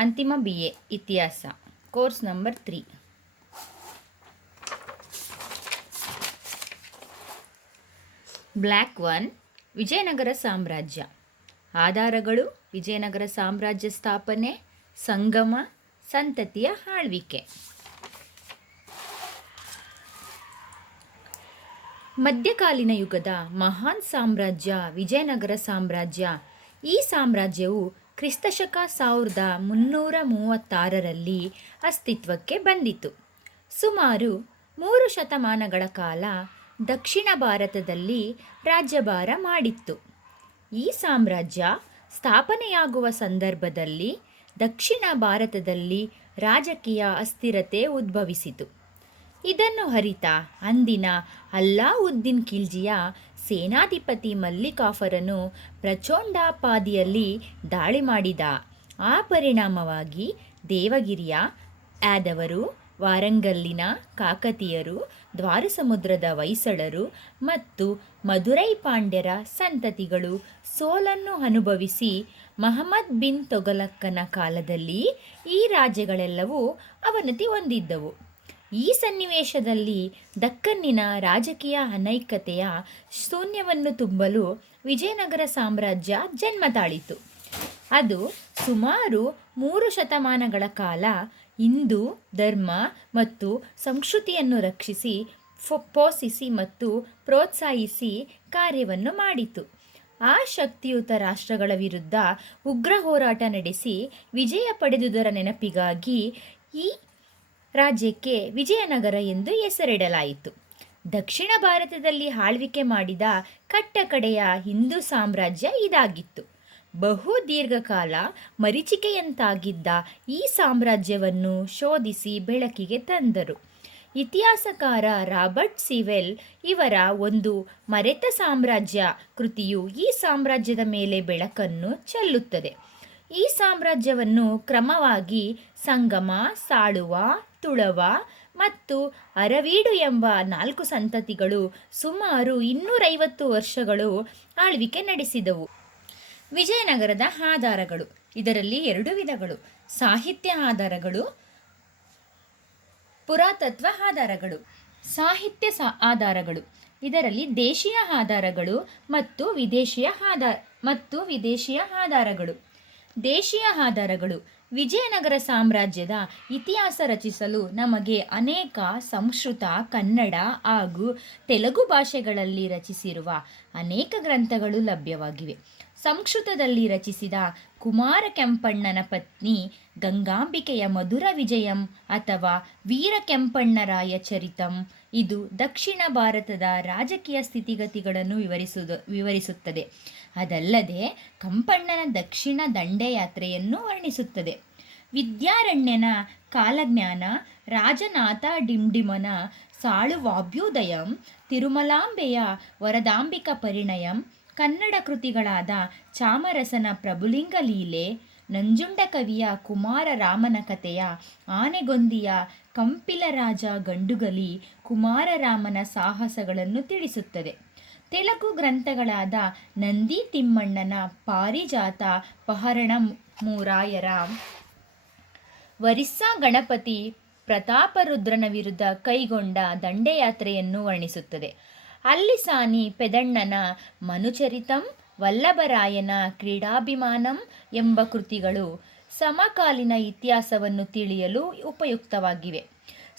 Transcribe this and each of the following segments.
ಅಂತಿಮ BA ಇತಿಹಾಸ course number 3. Black 1 Vijayanagara ಸಾಮ್ರಾಜ್ಯ. ಆಧಾರಗಳು: ವಿಜಯನಗರ ಸಾಮ್ರಾಜ್ಯ ಸ್ಥಾಪನೆ, ಸಂಗಮ, ಸಂತತಿಯ ಆಳ್ವಿಕೆ. ಮಧ್ಯಕಾಲೀನ ಯುಗದ ಮಹಾನ್ ಸಾಮ್ರಾಜ್ಯ ವಿಜಯನಗರ ಸಾಮ್ರಾಜ್ಯ. ಈ ಸಾಮ್ರಾಜ್ಯವು ಕ್ರಿಸ್ತಶಕ 1336ರಲ್ಲಿ ಅಸ್ತಿತ್ವಕ್ಕೆ ಬಂದಿತು. ಸುಮಾರು 3 ಶತಮಾನಗಳ ಕಾಲ ದಕ್ಷಿಣ ಭಾರತದಲ್ಲಿ ರಾಜ್ಯಭಾರ ಮಾಡಿತ್ತು. ಈ ಸಾಮ್ರಾಜ್ಯ ಸ್ಥಾಪನೆಯಾಗುವ ಸಂದರ್ಭದಲ್ಲಿ ದಕ್ಷಿಣ ಭಾರತದಲ್ಲಿ ರಾಜಕೀಯ ಅಸ್ಥಿರತೆ ಉದ್ಭವಿಸಿತು. ಇದನ್ನು ಅರಿತ ಅಂದಿನ ಅಲ್ಲಾವುದ್ದೀನ್ ಖಿಲ್ಜಿಯ ಸೇನಾಧಿಪತಿ ಮಲ್ಲಿಕಾಫರನು ಪ್ರಚೋಂಡಾಪಾದಿಯಲ್ಲಿ ದಾಳಿ ಮಾಡಿದ. ಆ ಪರಿಣಾಮವಾಗಿ ದೇವಗಿರಿಯ ಯಾದವರು, ವಾರಂಗಲ್ಲಿನ ಕಾಕತೀಯರು, ದ್ವಾರಸಮುದ್ರದ ಹೊಯ್ಸಳರು ಮತ್ತು ಮದುರೈ ಪಾಂಡ್ಯರ ಸಂತತಿಗಳು ಸೋಲನ್ನು ಅನುಭವಿಸಿ ಮಹಮ್ಮದ್ ಬಿನ್ ತೊಗಲಕ್ಕನ ಕಾಲದಲ್ಲಿ ಈ ರಾಜ್ಯಗಳೆಲ್ಲವೂ ಅವನತಿ ಹೊಂದಿದ್ದವು. ಈ ಸನ್ನಿವೇಶದಲ್ಲಿ ದಕ್ಕನ್ನಿನ ರಾಜಕೀಯ ಅನೈಕ್ಯತೆಯ ಶೂನ್ಯವನ್ನು ತುಂಬಲು ವಿಜಯನಗರ ಸಾಮ್ರಾಜ್ಯ ಜನ್ಮ ತಾಳಿತು. ಅದು ಸುಮಾರು 3 ಶತಮಾನಗಳ ಕಾಲ ಹಿಂದೂ ಧರ್ಮ ಮತ್ತು ಸಂಸ್ಕೃತಿಯನ್ನು ರಕ್ಷಿಸಿ, ಪೋಷಿಸಿ ಮತ್ತು ಪ್ರೋತ್ಸಾಹಿಸಿ ಕಾರ್ಯವನ್ನು ಮಾಡಿತು. ಆ ಶಕ್ತಿಯುತ ರಾಷ್ಟ್ರಗಳ ವಿರುದ್ಧ ಉಗ್ರ ಹೋರಾಟ ನಡೆಸಿ ವಿಜಯ ಪಡೆದುದರ ನೆನಪಿಗಾಗಿ ಈ ರಾಜ್ಯಕ್ಕೆ ವಿಜಯನಗರ ಎಂದು ಹೆಸರಿಡಲಾಯಿತು. ದಕ್ಷಿಣ ಭಾರತದಲ್ಲಿ ಆಳ್ವಿಕೆ ಮಾಡಿದ ಕಟ್ಟಕಡೆಯ ಹಿಂದೂ ಸಾಮ್ರಾಜ್ಯ ಇದಾಗಿತ್ತು. ಬಹು ದೀರ್ಘಕಾಲ ಮರೀಚಿಕೆಯಂತಾಗಿದ್ದ ಈ ಸಾಮ್ರಾಜ್ಯವನ್ನು ಶೋಧಿಸಿ ಬೆಳಕಿಗೆ ತಂದರು. ಇತಿಹಾಸಕಾರ ರಾಬರ್ಟ್ ಸೀವೆಲ್ ಇವರ ಒಂದು ಮರೆತ ಸಾಮ್ರಾಜ್ಯ ಕೃತಿಯು ಈ ಸಾಮ್ರಾಜ್ಯದ ಮೇಲೆ ಬೆಳಕನ್ನು ಚೆಲ್ಲುತ್ತದೆ. ಈ ಸಾಮ್ರಾಜ್ಯವನ್ನು ಕ್ರಮವಾಗಿ ಸಂಗಮ, ಸಾಳುವ, ತುಳವ ಮತ್ತು ಅರವೀಡು ಎಂಬ 4 ಸಂತತಿಗಳು ಸುಮಾರು 250 ವರ್ಷಗಳು ಆಳ್ವಿಕೆ ನಡೆಸಿದವು. ವಿಜಯನಗರದ ಆಧಾರಗಳು. ಇದರಲ್ಲಿ 2 ವಿಧಗಳು: ಸಾಹಿತ್ಯ ಆಧಾರಗಳು, ಪುರಾತತ್ವ ಆಧಾರಗಳು. ಸಾಹಿತ್ಯ ಆಧಾರಗಳು. ಇದರಲ್ಲಿ ದೇಶೀಯ ಆಧಾರಗಳು ಮತ್ತು ವಿದೇಶೀಯ ಆಧಾರಗಳು. ದೇಶೀಯ ಆಧಾರಗಳು: ವಿಜಯನಗರ ಸಾಮ್ರಾಜ್ಯದ ಇತಿಹಾಸ ರಚಿಸಲು ನಮಗೆ ಅನೇಕ ಸಂಸ್ಕೃತ, ಕನ್ನಡ ಹಾಗೂ ತೆಲುಗು ಭಾಷೆಗಳಲ್ಲಿ ರಚಿಸಿರುವ ಅನೇಕ ಗ್ರಂಥಗಳು ಲಭ್ಯವಾಗಿವೆ. ಸಂಸ್ಕೃತದಲ್ಲಿ ರಚಿಸಿದ ಕುಮಾರ ಕೆಂಪಣ್ಣನ ಪತ್ನಿ ಗಂಗಾಂಬಿಕೆಯ ಮಧುರ ವಿಜಯಂ ಅಥವಾ ವೀರ ಕೆಂಪಣ್ಣರಾಯ ಚರಿತಂ ಇದು ದಕ್ಷಿಣ ಭಾರತದ ರಾಜಕೀಯ ಸ್ಥಿತಿಗತಿಗಳನ್ನು ವಿವರಿಸುತ್ತದೆ. ಅದಲ್ಲದೆ ಕಂಪಣ್ಣನ ದಕ್ಷಿಣ ದಂಡಯಾತ್ರೆಯನ್ನು ವರ್ಣಿಸುತ್ತದೆ. ವಿದ್ಯಾರಣ್ಯನ ಕಾಲಜ್ಞಾನ, ರಾಜನಾಥ ಡಿಂಡಿಮನ ಸಾಳುವಾಭ್ಯುದಯಂ, ತಿರುಮಲಾಂಬೆಯ ವರದಾಂಬಿಕ ಪರಿಣಯಂ, ಕನ್ನಡ ಕೃತಿಗಳಾದ ಚಾಮರಸನ ಪ್ರಭುಲಿಂಗ ಲೀಲೆ, ನಂಜುಂಡ ಕವಿಯ ಕುಮಾರ ರಾಮನ ಕಥೆಯ ಆನೆಗೊಂದಿಯ ಕಂಪಿಲರಾಜ ಗಂಡುಗಲಿ ಕುಮಾರರಾಮನ ಸಾಹಸಗಳನ್ನು ತಿಳಿಸುತ್ತದೆ. ತೆಲುಗು ಗ್ರಂಥಗಳಾದ ನಂದಿ ತಿಮ್ಮಣ್ಣನ ಪಾರಿಜಾತ, ಪಹರಣಮೂರಾಯರ ಒರಿಸ್ಸಾ ಗಣಪತಿ ಪ್ರತಾಪರುದ್ರನ ವಿರುದ್ಧ ಕೈಗೊಂಡ ದಂಡಯಾತ್ರೆಯನ್ನು ವರ್ಣಿಸುತ್ತದೆ. ಅಲ್ಲಿಸಾನಿ ಪೆದಣ್ಣನ ಮನುಚರಿತಂ, ವಲ್ಲಭರಾಯನ ಕ್ರೀಡಾಭಿಮಾನಂ ಎಂಬ ಕೃತಿಗಳು ಸಮಕಾಲೀನ ಇತಿಹಾಸವನ್ನು ತಿಳಿಯಲು ಉಪಯುಕ್ತವಾಗಿವೆ.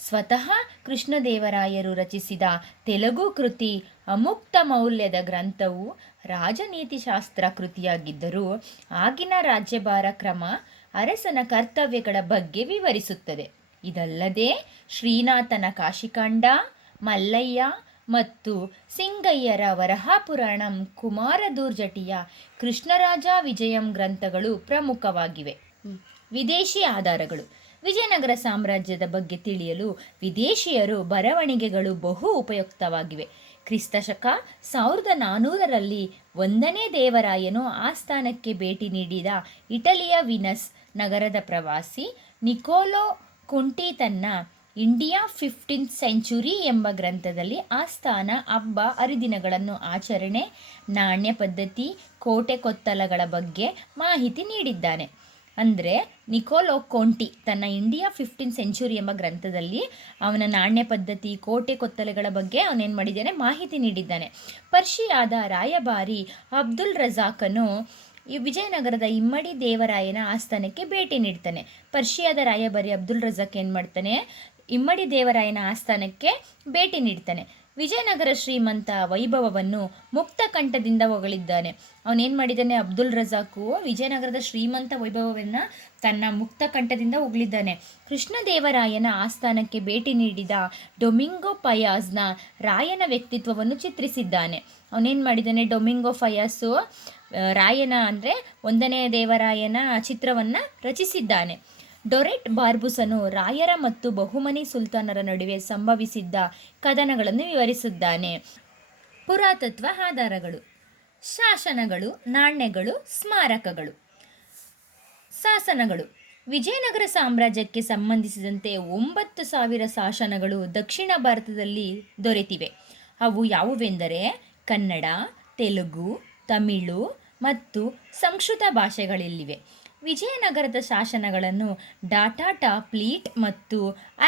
ಸ್ವತಃ ಕೃಷ್ಣದೇವರಾಯರು ರಚಿಸಿದ ತೆಲುಗು ಕೃತಿ ಅಮುಕ್ತ ಮೌಲ್ಯದ ಗ್ರಂಥವು ರಾಜನೀತಿಶಾಸ್ತ್ರ ಕೃತಿಯಾಗಿದ್ದರೂ ಆಗಿನ ರಾಜ್ಯಭಾರ ಕ್ರಮ, ಅರಸನ ಕರ್ತವ್ಯಗಳ ಬಗ್ಗೆ ವಿವರಿಸುತ್ತದೆ. ಇದಲ್ಲದೆ ಶ್ರೀನಾಥನ ಕಾಶಿಖಂಡ, ಮಲ್ಲಯ್ಯ ಮತ್ತು ಸಿಂಗಯ್ಯರ ವರಹಪುರಾಣಂ, ಕುಮಾರದುರ್ಜಟಿಯ ಕೃಷ್ಣರಾಜ ವಿಜಯಂ ಗ್ರಂಥಗಳು ಪ್ರಮುಖವಾಗಿವೆ. ವಿದೇಶಿ ಆಧಾರಗಳು. ವಿಜಯನಗರ ಸಾಮ್ರಾಜ್ಯದ ಬಗ್ಗೆ ತಿಳಿಯಲು ವಿದೇಶಿಯರು ಬರವಣಿಗೆಗಳು ಬಹು ಉಪಯುಕ್ತವಾಗಿವೆ. ಕ್ರಿಸ್ತಶಕ 1400ರಲ್ಲಿ 1ನೇ ದೇವರಾಯನು ಆಸ್ಥಾನಕ್ಕೆ ಭೇಟಿ ನೀಡಿದ ಇಟಲಿಯ ವಿನಸ್ ನಗರದ ಪ್ರವಾಸಿ ನಿಕೋಲೋ ಕುಂಟಿ ತನ್ನ ಇಂಡಿಯಾ 15th ಸೆಂಚುರಿ ಎಂಬ ಗ್ರಂಥದಲ್ಲಿ ಆಸ್ಥಾನ, ಹಬ್ಬ ಹರಿದಿನಗಳನ್ನು, ಆಚರಣೆ, ನಾಣ್ಯ ಪದ್ಧತಿ, ಕೋಟೆ ಕೊತ್ತಲಗಳ ಬಗ್ಗೆ ಮಾಹಿತಿ ನೀಡಿದ್ದಾನೆ. ಅಂದರೆ ನಿಕೋಲೋ ಕೋಂಟಿ ತನ್ನ ಇಂಡಿಯಾ 15th ಸೆಂಚುರಿ ಎಂಬ ಗ್ರಂಥದಲ್ಲಿ ಅವನ ನಾಣ್ಯ ಪದ್ಧತಿ, ಕೋಟೆ ಕೊತ್ತಲೆಗಳ ಬಗ್ಗೆ ಅವನೇನು ಮಾಡಿದ್ದಾನೆ, ಮಾಹಿತಿ ನೀಡಿದ್ದಾನೆ. ಪರ್ಷಿಯಾದ ರಾಯಭಾರಿ ಅಬ್ದುಲ್ ರಜಾಕನು ಈ ವಿಜಯನಗರದ ಇಮ್ಮಡಿ ದೇವರಾಯನ ಆಸ್ಥಾನಕ್ಕೆ ಭೇಟಿ ನೀಡ್ತಾನೆ. ಪರ್ಷಿಯಾದ ರಾಯಭಾರಿ ಅಬ್ದುಲ್ ರಜಾಕ್ ಏನು ಮಾಡ್ತಾನೆ, ಇಮ್ಮಡಿ ದೇವರಾಯನ ಆಸ್ಥಾನಕ್ಕೆ ಭೇಟಿ ನೀಡ್ತಾನೆ. ವಿಜಯನಗರ ಶ್ರೀಮಂತ ವೈಭವವನ್ನು ಮುಕ್ತ ಕಂಠದಿಂದ ಹೊಗಳಿದ್ದಾನೆ. ಅವನೇನು ಮಾಡಿದ್ದಾನೆ, ಅಬ್ದುಲ್ ರಜಾಕು ವಿಜಯನಗರದ ಶ್ರೀಮಂತ ವೈಭವವನ್ನು ತನ್ನ ಮುಕ್ತ ಕಂಠದಿಂದ ಹೊಗಳಿದ್ದಾನೆ. ಕೃಷ್ಣದೇವರಾಯನ ಆಸ್ಥಾನಕ್ಕೆ ಭೇಟಿ ನೀಡಿದ ಡೊಮಿಂಗೋ ಪಯಾಸ್ನ ರಾಯನ ವ್ಯಕ್ತಿತ್ವವನ್ನು ಚಿತ್ರಿಸಿದ್ದಾನೆ. ಅವನೇನು ಮಾಡಿದ್ದಾನೆ, ಡೊಮಿಂಗೋ ಫಯಾಸು ರಾಯನ ಅಂದರೆ 1ನೇ ದೇವರಾಯನ ಚಿತ್ರವನ್ನು ರಚಿಸಿದ್ದಾನೆ. ಡೊರೆಟ್ ಬಾರ್ಬುಸನು ರಾಯರ ಮತ್ತು ಬಹುಮನಿ ಸುಲ್ತಾನರ ನಡುವೆ ಸಂಭವಿಸಿದ್ದ ಕದನಗಳನ್ನು ವಿವರಿಸಿದ್ದಾನೆ. ಪುರಾತತ್ವ ಆಧಾರಗಳು: ಶಾಸನಗಳು, ನಾಣ್ಯಗಳು, ಸ್ಮಾರಕಗಳು. ಶಾಸನಗಳು: ವಿಜಯನಗರ ಸಾಮ್ರಾಜ್ಯಕ್ಕೆ ಸಂಬಂಧಿಸಿದಂತೆ 9,000 ಶಾಸನಗಳು ದಕ್ಷಿಣ ಭಾರತದಲ್ಲಿ ದೊರೆತಿವೆ. ಅವು ಯಾವುವೆಂದರೆ ಕನ್ನಡ, ತೆಲುಗು, ತಮಿಳು ಮತ್ತು ಸಂಸ್ಕೃತ ಭಾಷೆಗಳಲ್ಲಿವೆ. ವಿಜಯನಗರದ ಶಾಸನಗಳನ್ನು ಡಾಟಾ ಟಾಪ್ಲೀಟ್ ಮತ್ತು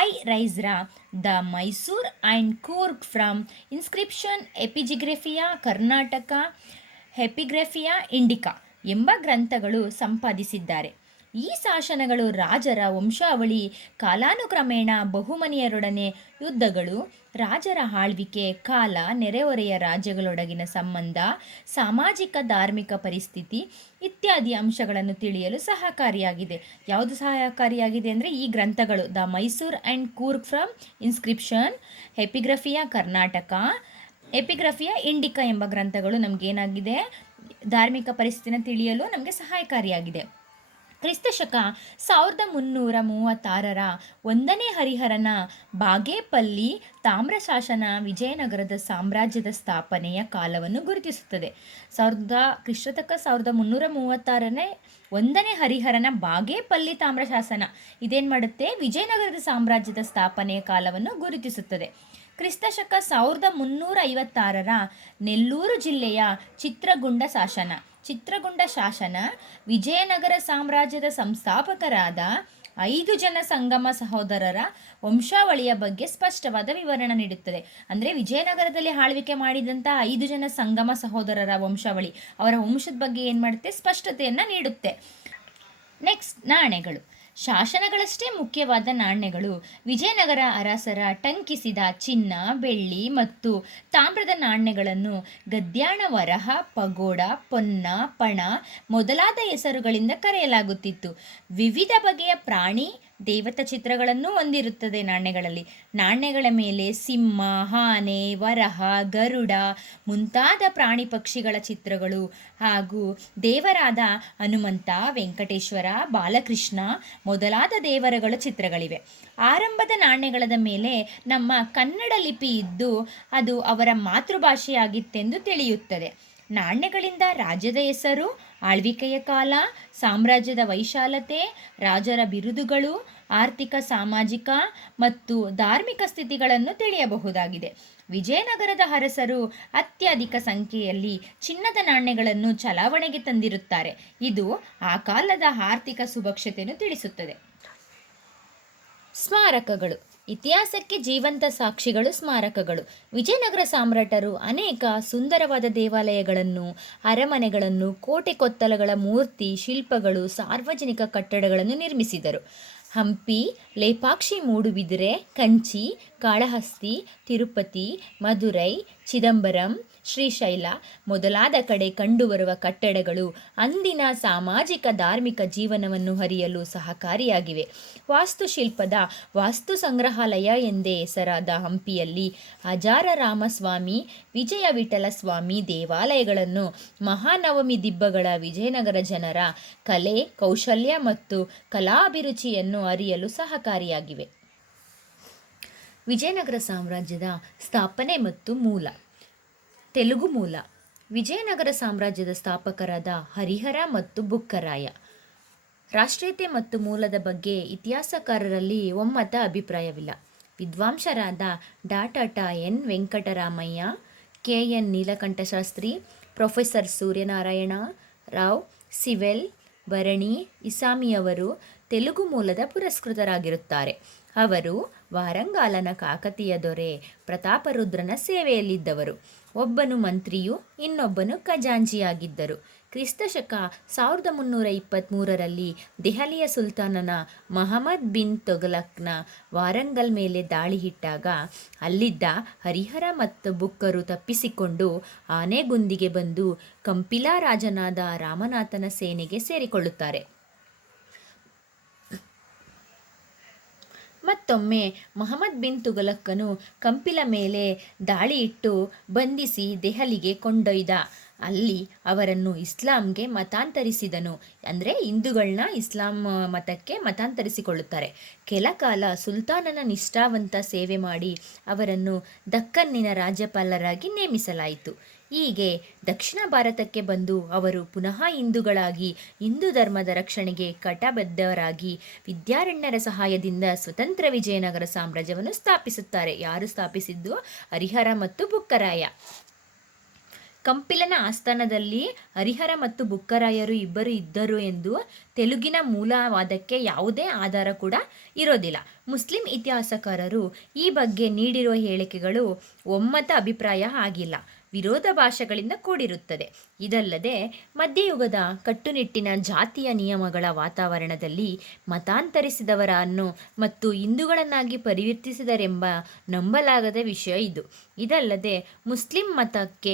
ಐ ರೈಸ್ರಾ the Mysore and Coorg from inscription Epigraphia Karnataka Epigraphia Indica ಎಂಬ ಗ್ರಂಥಗಳು ಸಂಪಾದಿಸಿದ್ದಾರೆ. ಈ ಶಾಸನಗಳು ರಾಜರ ವಂಶಾವಳಿ, ಕಾಲಾನುಕ್ರಮೇಣ ಬಹುಮನಿಯರೊಡನೆ ಯುದ್ಧಗಳು, ರಾಜರ ಆಳ್ವಿಕೆ ಕಾಲ, ನೆರೆಹೊರೆಯ ರಾಜ್ಯಗಳೊಳಗಿನ ಸಂಬಂಧ, ಸಾಮಾಜಿಕ ಧಾರ್ಮಿಕ ಪರಿಸ್ಥಿತಿ ಇತ್ಯಾದಿ ಅಂಶಗಳನ್ನು ತಿಳಿಯಲು ಸಹಕಾರಿಯಾಗಿದೆ. ಯಾವುದು ಸಹಕಾರಿಯಾಗಿದೆ ಅಂದರೆ ಈ ಗ್ರಂಥಗಳು the Mysore and Coorg from inscription Epigraphia Karnataka Epigraphia Indica ಎಂಬ ಗ್ರಂಥಗಳು ನಮಗೇನಾಗಿದೆ, ಧಾರ್ಮಿಕ ಪರಿಸ್ಥಿತಿನ ತಿಳಿಯಲು ನಮಗೆ ಸಹಾಯಕಾರಿಯಾಗಿದೆ. ಕ್ರಿಸ್ತಶಕ 1336ರ 1ನೇ ಹರಿಹರನ ಬಾಗೇಪಲ್ಲಿ ತಾಮ್ರಶಾಸನ ವಿಜಯನಗರದ ಸಾಮ್ರಾಜ್ಯದ ಸ್ಥಾಪನೆಯ ಕಾಲವನ್ನು ಗುರುತಿಸುತ್ತದೆ. ಕ್ರಿಸ್ತಶಕ 1336ನೇ 1ನೇ ಹರಿಹರನ ಬಾಗೇಪಲ್ಲಿ ತಾಮ್ರಶಾಸನ ಇದೇನು ಮಾಡುತ್ತೆ, ವಿಜಯನಗರದ ಸಾಮ್ರಾಜ್ಯದ ಸ್ಥಾಪನೆಯ ಕಾಲವನ್ನು ಗುರುತಿಸುತ್ತದೆ. ಕ್ರಿಸ್ತಶಕ 1356ರ ನೆಲ್ಲೂರು ಜಿಲ್ಲೆಯ ಚಿತ್ರಗುಂಡ ಶಾಸನ ವಿಜಯನಗರ ಸಾಮ್ರಾಜ್ಯದ ಸಂಸ್ಥಾಪಕರಾದ 5 ಜನ ಸಂಗಮ ಸಹೋದರರ ವಂಶಾವಳಿಯ ಬಗ್ಗೆ ಸ್ಪಷ್ಟವಾದ ವಿವರಣೆ ನೀಡುತ್ತದೆ. ಅಂದರೆ ವಿಜಯನಗರದಲ್ಲಿ ಆಳ್ವಿಕೆ ಮಾಡಿದಂಥ 5 ಜನ ಸಂಗಮ ಸಹೋದರರ ವಂಶಾವಳಿ, ಅವರ ವಂಶದ ಬಗ್ಗೆ ಏನು ಮಾಡುತ್ತೆ, ಸ್ಪಷ್ಟತೆಯನ್ನು ನೀಡುತ್ತೆ. ನೆಕ್ಸ್ಟ್, ನಾಣ್ಯಗಳು. ಶಾಸನಗಳಷ್ಟೇ ಮುಖ್ಯವಾದ ನಾಣ್ಯಗಳು ವಿಜಯನಗರ ಅರಸರ ಟಂಕಿಸಿದ ಚಿನ್ನ, ಬೆಳ್ಳಿ ಮತ್ತು ತಾಮ್ರದ ನಾಣ್ಯಗಳನ್ನು ಗದ್ಯಾಣ ವರಹ, ಪಗೋಡ, ಪೊನ್ನ, ಪಣ ಮೊದಲಾದ ಹೆಸರುಗಳಿಂದ ಕರೆಯಲಾಗುತ್ತಿತ್ತು. ವಿವಿಧ ಬಗೆಯ ಪ್ರಾಣಿ, ದೇವತಾ ಚಿತ್ರಗಳನ್ನು ಹೊಂದಿರುತ್ತದೆ ನಾಣ್ಯಗಳಲ್ಲಿ. ನಾಣ್ಯಗಳ ಮೇಲೆ ಸಿಂಹ, ಆನೆ, ವರಹ, ಗರುಡ ಮುಂತಾದ ಪ್ರಾಣಿ ಪಕ್ಷಿಗಳ ಚಿತ್ರಗಳು ಹಾಗೂ ದೇವರಾದ ಹನುಮಂತ, ವೆಂಕಟೇಶ್ವರ, ಬಾಲಕೃಷ್ಣ ಮೊದಲಾದ ದೇವರುಗಳ ಚಿತ್ರಗಳಿವೆ. ಆರಂಭದ ನಾಣ್ಯಗಳ ಮೇಲೆ ನಮ್ಮ ಕನ್ನಡ ಲಿಪಿ ಇದ್ದು ಅದು ಅವರ ಮಾತೃಭಾಷೆಯಾಗಿತ್ತೆಂದು ತಿಳಿಯುತ್ತದೆ. ನಾಣ್ಯಗಳಿಂದ ರಾಜ್ಯದ ಹೆಸರು, ಆಳ್ವಿಕೆಯ ಕಾಲ, ಸಾಮ್ರಾಜ್ಯದ ವೈಶಾಲತೆ, ರಾಜರ ಬಿರುದುಗಳು, ಆರ್ಥಿಕ, ಸಾಮಾಜಿಕ ಮತ್ತು ಧಾರ್ಮಿಕ ಸ್ಥಿತಿಗಳನ್ನು ತಿಳಿಯಬಹುದಾಗಿದೆ. ವಿಜಯನಗರದ ಅರಸರು ಅತ್ಯಧಿಕ ಸಂಖ್ಯೆಯಲ್ಲಿ ಚಿನ್ನದ ನಾಣ್ಯಗಳನ್ನು ಚಲಾವಣೆಗೆ ತಂದಿರುತ್ತಾರೆ. ಇದು ಆ ಕಾಲದ ಆರ್ಥಿಕ ಸುಭಕ್ಷತೆಯನ್ನು ತಿಳಿಸುತ್ತದೆ. ಸ್ಮಾರಕಗಳು. ಇತಿಹಾಸಕ್ಕೆ ಜೀವಂತ ಸಾಕ್ಷಿಗಳು ಸ್ಮಾರಕಗಳು. ವಿಜಯನಗರ ಸಾಮ್ರಾಟರು ಅನೇಕ ಸುಂದರವಾದ ದೇವಾಲಯಗಳನ್ನು, ಅರಮನೆಗಳನ್ನು, ಕೋಟೆ ಕೊತ್ತಲಗಳ ಮೂರ್ತಿ, ಶಿಲ್ಪಗಳು, ಸಾರ್ವಜನಿಕ ಕಟ್ಟಡಗಳನ್ನು ನಿರ್ಮಿಸಿದರು. ಹಂಪಿ, ಲೇಪಾಕ್ಷಿ, ಮೂಡುಬಿದಿರೆ, ಕಂಚಿ, ಕಾಳಹಸ್ತಿ, ತಿರುಪತಿ, ಮದುರೈ, ಚಿದಂಬರಂ, ಶ್ರೀಶೈಲ ಮೊದಲಾದ ಕಡೆ ಕಂಡುಬರುವ ಕಟ್ಟಡಗಳು ಅಂದಿನ ಸಾಮಾಜಿಕ ಧಾರ್ಮಿಕ ಜೀವನವನ್ನು ಅರಿಯಲು ಸಹಕಾರಿಯಾಗಿವೆ. ವಾಸ್ತುಶಿಲ್ಪದ ವಾಸ್ತು ಸಂಗ್ರಹಾಲಯ ಎಂದೇ ಹೆಸರಾದ ಹಂಪಿಯಲ್ಲಿ ಅಜಾರ ರಾಮಸ್ವಾಮಿ, ವಿಜಯ ವಿಠಲ ಸ್ವಾಮಿ ದೇವಾಲಯಗಳನ್ನು ಮಹಾನವಮಿ ದಿಬ್ಬಗಳ ವಿಜಯನಗರ ಜನರ ಕಲೆ, ಕೌಶಲ್ಯ ಮತ್ತು ಕಲಾಭಿರುಚಿಯನ್ನು ಅರಿಯಲು ಸಹಕಾರಿಯಾಗಿವೆ. ವಿಜಯನಗರ ಸಾಮ್ರಾಜ್ಯದ ಸ್ಥಾಪನೆ ಮತ್ತು ಮೂಲ. ತೆಲುಗು ಮೂಲ. ವಿಜಯನಗರ ಸಾಮ್ರಾಜ್ಯದ ಸ್ಥಾಪಕರಾದ ಹರಿಹರ ಮತ್ತು ಬುಕ್ಕರಾಯ. ರಾಷ್ಟ್ರೀಯತೆ ಮತ್ತು ಮೂಲದ ಬಗ್ಗೆ ಇತಿಹಾಸಕಾರರಲ್ಲಿ ಒಮ್ಮತ ಅಭಿಪ್ರಾಯವಿಲ್ಲ. ವಿದ್ವಾಂಸರಾದ ಡಾ N Venkataramaiah, K N. Nilakanta Sastri, professor Suryanarayana Rao, Sewell, Barani ಇಸಾಮಿಯವರು ತೆಲುಗು ಮೂಲದ ಪುರಸ್ಕೃತರಾಗಿರುತ್ತಾರೆ. ಅವರು ವಾರಂಗಾಲನ ಕಾಕತೀಯ ದೊರೆ ಪ್ರತಾಪರುದ್ರನ ಸೇವೆಯಲ್ಲಿದ್ದವರು. ಒಬ್ಬನು ಮಂತ್ರಿಯೂ ಇನ್ನೊಬ್ಬನು ಖಜಾಂಚಿಯಾಗಿದ್ದರು. ಕ್ರಿಸ್ತಶಕ 1323ರಲ್ಲಿ ದೆಹಲಿಯ ಸುಲ್ತಾನನ ಮಹಮ್ಮದ್ ಬಿನ್ ತೊಗಲಕ್ನ ವಾರಂಗಲ್ ಮೇಲೆ ದಾಳಿ ಇಟ್ಟಾಗ ಅಲ್ಲಿದ್ದ ಹರಿಹರ ಮತ್ತು ಬುಕ್ಕರು ತಪ್ಪಿಸಿಕೊಂಡು ಆನೆಗುಂದಿಗೆ ಬಂದು ಕಂಪಿಲಾ ರಾಜನಾದ ರಾಮನಾಥನ ಸೇನೆಗೆ ಸೇರಿಕೊಳ್ಳುತ್ತಾರೆ. ಮತ್ತೊಮ್ಮೆ ಮಹಮ್ಮದ್ ಬಿನ್ ತುಘಲಕನು ಕಂಪಿಲ ಮೇಲೆ ದಾಳಿ ಇಟ್ಟು ಬಂಧಿಸಿ ದೆಹಲಿಗೆ ಕೊಂಡೊಯ್ದ. ಅಲ್ಲಿ ಅವರನ್ನು ಇಸ್ಲಾಂಗೆ ಮತಾಂತರಿಸಿದನು. ಅಂದರೆ ಹಿಂದೂಗಳನ್ನ ಇಸ್ಲಾಂ ಮತಕ್ಕೆ ಮತಾಂತರಿಸಿಕೊಳ್ಳುತ್ತಾರೆ. ಕೆಲ ಕಾಲ ಸುಲ್ತಾನನ ನಿಷ್ಠಾವಂತ ಸೇವೆ ಮಾಡಿ ಅವರನ್ನು ದಕ್ಕನ್ನಿನ ರಾಜ್ಯಪಾಲರಾಗಿ ನೇಮಿಸಲಾಯಿತು. ಹೀಗೆ ದಕ್ಷಿಣ ಭಾರತಕ್ಕೆ ಬಂದು ಅವರು ಪುನಃ ಹಿಂದೂಗಳಾಗಿ ಹಿಂದೂ ಧರ್ಮದ ರಕ್ಷಣೆಗೆ ಕಟಬದ್ಧರಾಗಿ ವಿದ್ಯಾರಣ್ಯರ ಸಹಾಯದಿಂದ ಸ್ವತಂತ್ರ ವಿಜಯನಗರ ಸಾಮ್ರಾಜ್ಯವನ್ನು ಸ್ಥಾಪಿಸುತ್ತಾರೆ. ಯಾರು ಸ್ಥಾಪಿಸಿದ್ದು? ಹರಿಹರ ಮತ್ತು ಬುಕ್ಕರಾಯ. ಕಂಪಿಲನ ಆಸ್ಥಾನದಲ್ಲಿ ಹರಿಹರ ಮತ್ತು ಬುಕ್ಕರಾಯರು ಇಬ್ಬರು ಇದ್ದರು ಎಂದು ತೆಲುಗಿನ ಮೂಲವಾದಕ್ಕೆ ಯಾವುದೇ ಆಧಾರ ಕೂಡ ಇರೋದಿಲ್ಲ. ಮುಸ್ಲಿಂ ಇತಿಹಾಸಕಾರರು ಈ ಬಗ್ಗೆ ನೀಡಿರುವ ಹೇಳಿಕೆಗಳು ಒಮ್ಮತ ಅಭಿಪ್ರಾಯ ಆಗಿಲ್ಲ, ವಿರೋಧಾಭಾಸಗಳಿಂದ ಕೂಡಿರುತ್ತದೆ. ಇದಲ್ಲದೆ ಮಧ್ಯಯುಗದ ಕಟ್ಟುನಿಟ್ಟಿನ ಜಾತಿಯ ನಿಯಮಗಳ ವಾತಾವರಣದಲ್ಲಿ ಮತಾಂತರಿಸಿದವರನ್ನು ಮತ್ತು ಹಿಂದೂಗಳನ್ನಾಗಿ ಪರಿವರ್ತಿಸಿದರೆಂಬ ನಂಬಲಾಗದ ವಿಷಯ ಇದು. ಇದಲ್ಲದೆ ಮುಸ್ಲಿಂ ಮತಕ್ಕೆ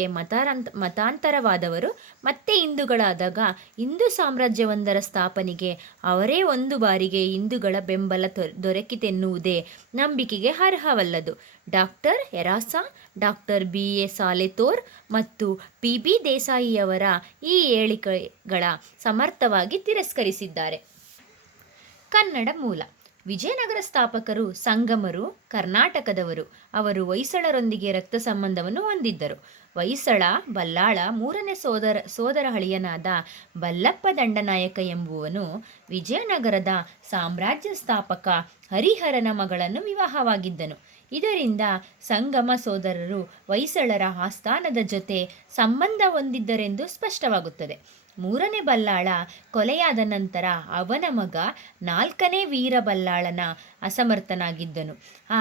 ಮತಾಂತರವಾದವರು ಮತ್ತೆ ಹಿಂದೂಗಳಾದಾಗ ಹಿಂದೂ ಸಾಮ್ರಾಜ್ಯವೊಂದರ ಸ್ಥಾಪನೆಗೆ ಅವರೇ ಒಂದು ಬಾರಿಗೆ ಹಿಂದೂಗಳ ಬೆಂಬಲ ದೊರಕಿತೆನ್ನುವುದೇ ನಂಬಿಕೆಗೆ ಅರ್ಹವಲ್ಲದು. Doctor Heras, doctor B A. Saletore ಮತ್ತು ಪಿ.ಬಿ. ದೇಸಾಯಿಯವರ ಈ ಹೇಳಿಕೆಗಳ ಸಮರ್ಥವಾಗಿ ತಿರಸ್ಕರಿಸಿದ್ದಾರೆ. ಕನ್ನಡ ಮೂಲ. ವಿಜಯನಗರ ಸ್ಥಾಪಕರು ಸಂಗಮರು ಕರ್ನಾಟಕದವರು. ಅವರು ಹೊಯ್ಸಳರೊಂದಿಗೆ ರಕ್ತ ಸಂಬಂಧವನ್ನು ಹೊಂದಿದ್ದರು. ಹೊಯ್ಸಳ ಬಲ್ಲಾಳ ಮೂರನೇ ಸೋದರ ಹಳಿಯನಾದ ಬಲ್ಲಪ್ಪ ದಂಡನಾಯಕ ಎಂಬುವನು ವಿಜಯನಗರದ ಸಾಮ್ರಾಜ್ಯ ಸ್ಥಾಪಕ ಹರಿಹರನ ಮಗಳನ್ನು ವಿವಾಹವಾಗಿದ್ದನು. ಇದರಿಂದ ಸಂಗಮ ಸೋದರರು ಹೊಯ್ಸಳರ ಆಸ್ಥಾನದ ಜೊತೆ ಸಂಬಂಧ ಹೊಂದಿದ್ದರೆಂದು ಸ್ಪಷ್ಟವಾಗುತ್ತದೆ. ಮೂರನೇ ಬಲ್ಲಾಳ ಕೊಲೆಯಾದ ನಂತರ ಅವನ ಮಗ ನಾಲ್ಕನೇ ವೀರ ಬಲ್ಲಾಳನ ಅಸಮರ್ಥನಾಗಿದ್ದನು.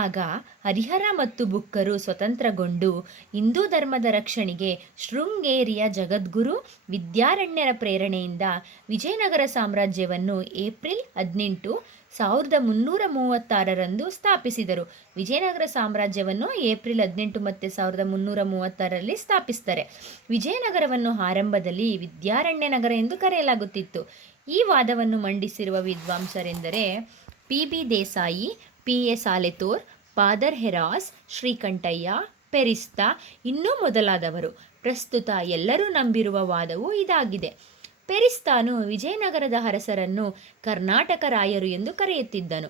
ಆಗ ಹರಿಹರ ಮತ್ತು ಬುಕ್ಕರು ಸ್ವತಂತ್ರಗೊಂಡು ಹಿಂದೂ ಧರ್ಮದ ರಕ್ಷಣೆಗೆ ಶೃಂಗೇರಿಯ ಜಗದ್ಗುರು ವಿದ್ಯಾರಣ್ಯರ ಪ್ರೇರಣೆಯಿಂದ ವಿಜಯನಗರ ಸಾಮ್ರಾಜ್ಯವನ್ನು ಏಪ್ರಿಲ್ 18, 1336ರಂದು ಸ್ಥಾಪಿಸಿದರು. ವಿಜಯನಗರ ಸಾಮ್ರಾಜ್ಯವನ್ನು ಏಪ್ರಿಲ್ 18 ಮತ್ತು 1336ರಲ್ಲಿ ಸ್ಥಾಪಿಸ್ತಾರೆ. ವಿಜಯನಗರವನ್ನು ಆರಂಭದಲ್ಲಿ ವಿದ್ಯಾರಣ್ಯ ನಗರ ಎಂದು ಕರೆಯಲಾಗುತ್ತಿತ್ತು. ಈ ವಾದವನ್ನು ಮಂಡಿಸಿರುವ ವಿದ್ವಾಂಸರೆಂದರೆ P B. Desai, P A. Saletore, father Heras, Srikantaiah, Ferishta ಇನ್ನೂ ಮೊದಲಾದವರು. ಪ್ರಸ್ತುತ ಎಲ್ಲರೂ ನಂಬಿರುವ ವಾದವು ಇದಾಗಿದೆ. ಪೆರಿಸ್ತಾನು ವಿಜಯನಗರದ ಅರಸರನ್ನು ಕರ್ನಾಟಕ ರಾಯರು ಎಂದು ಕರೆಯುತ್ತಿದ್ದನು.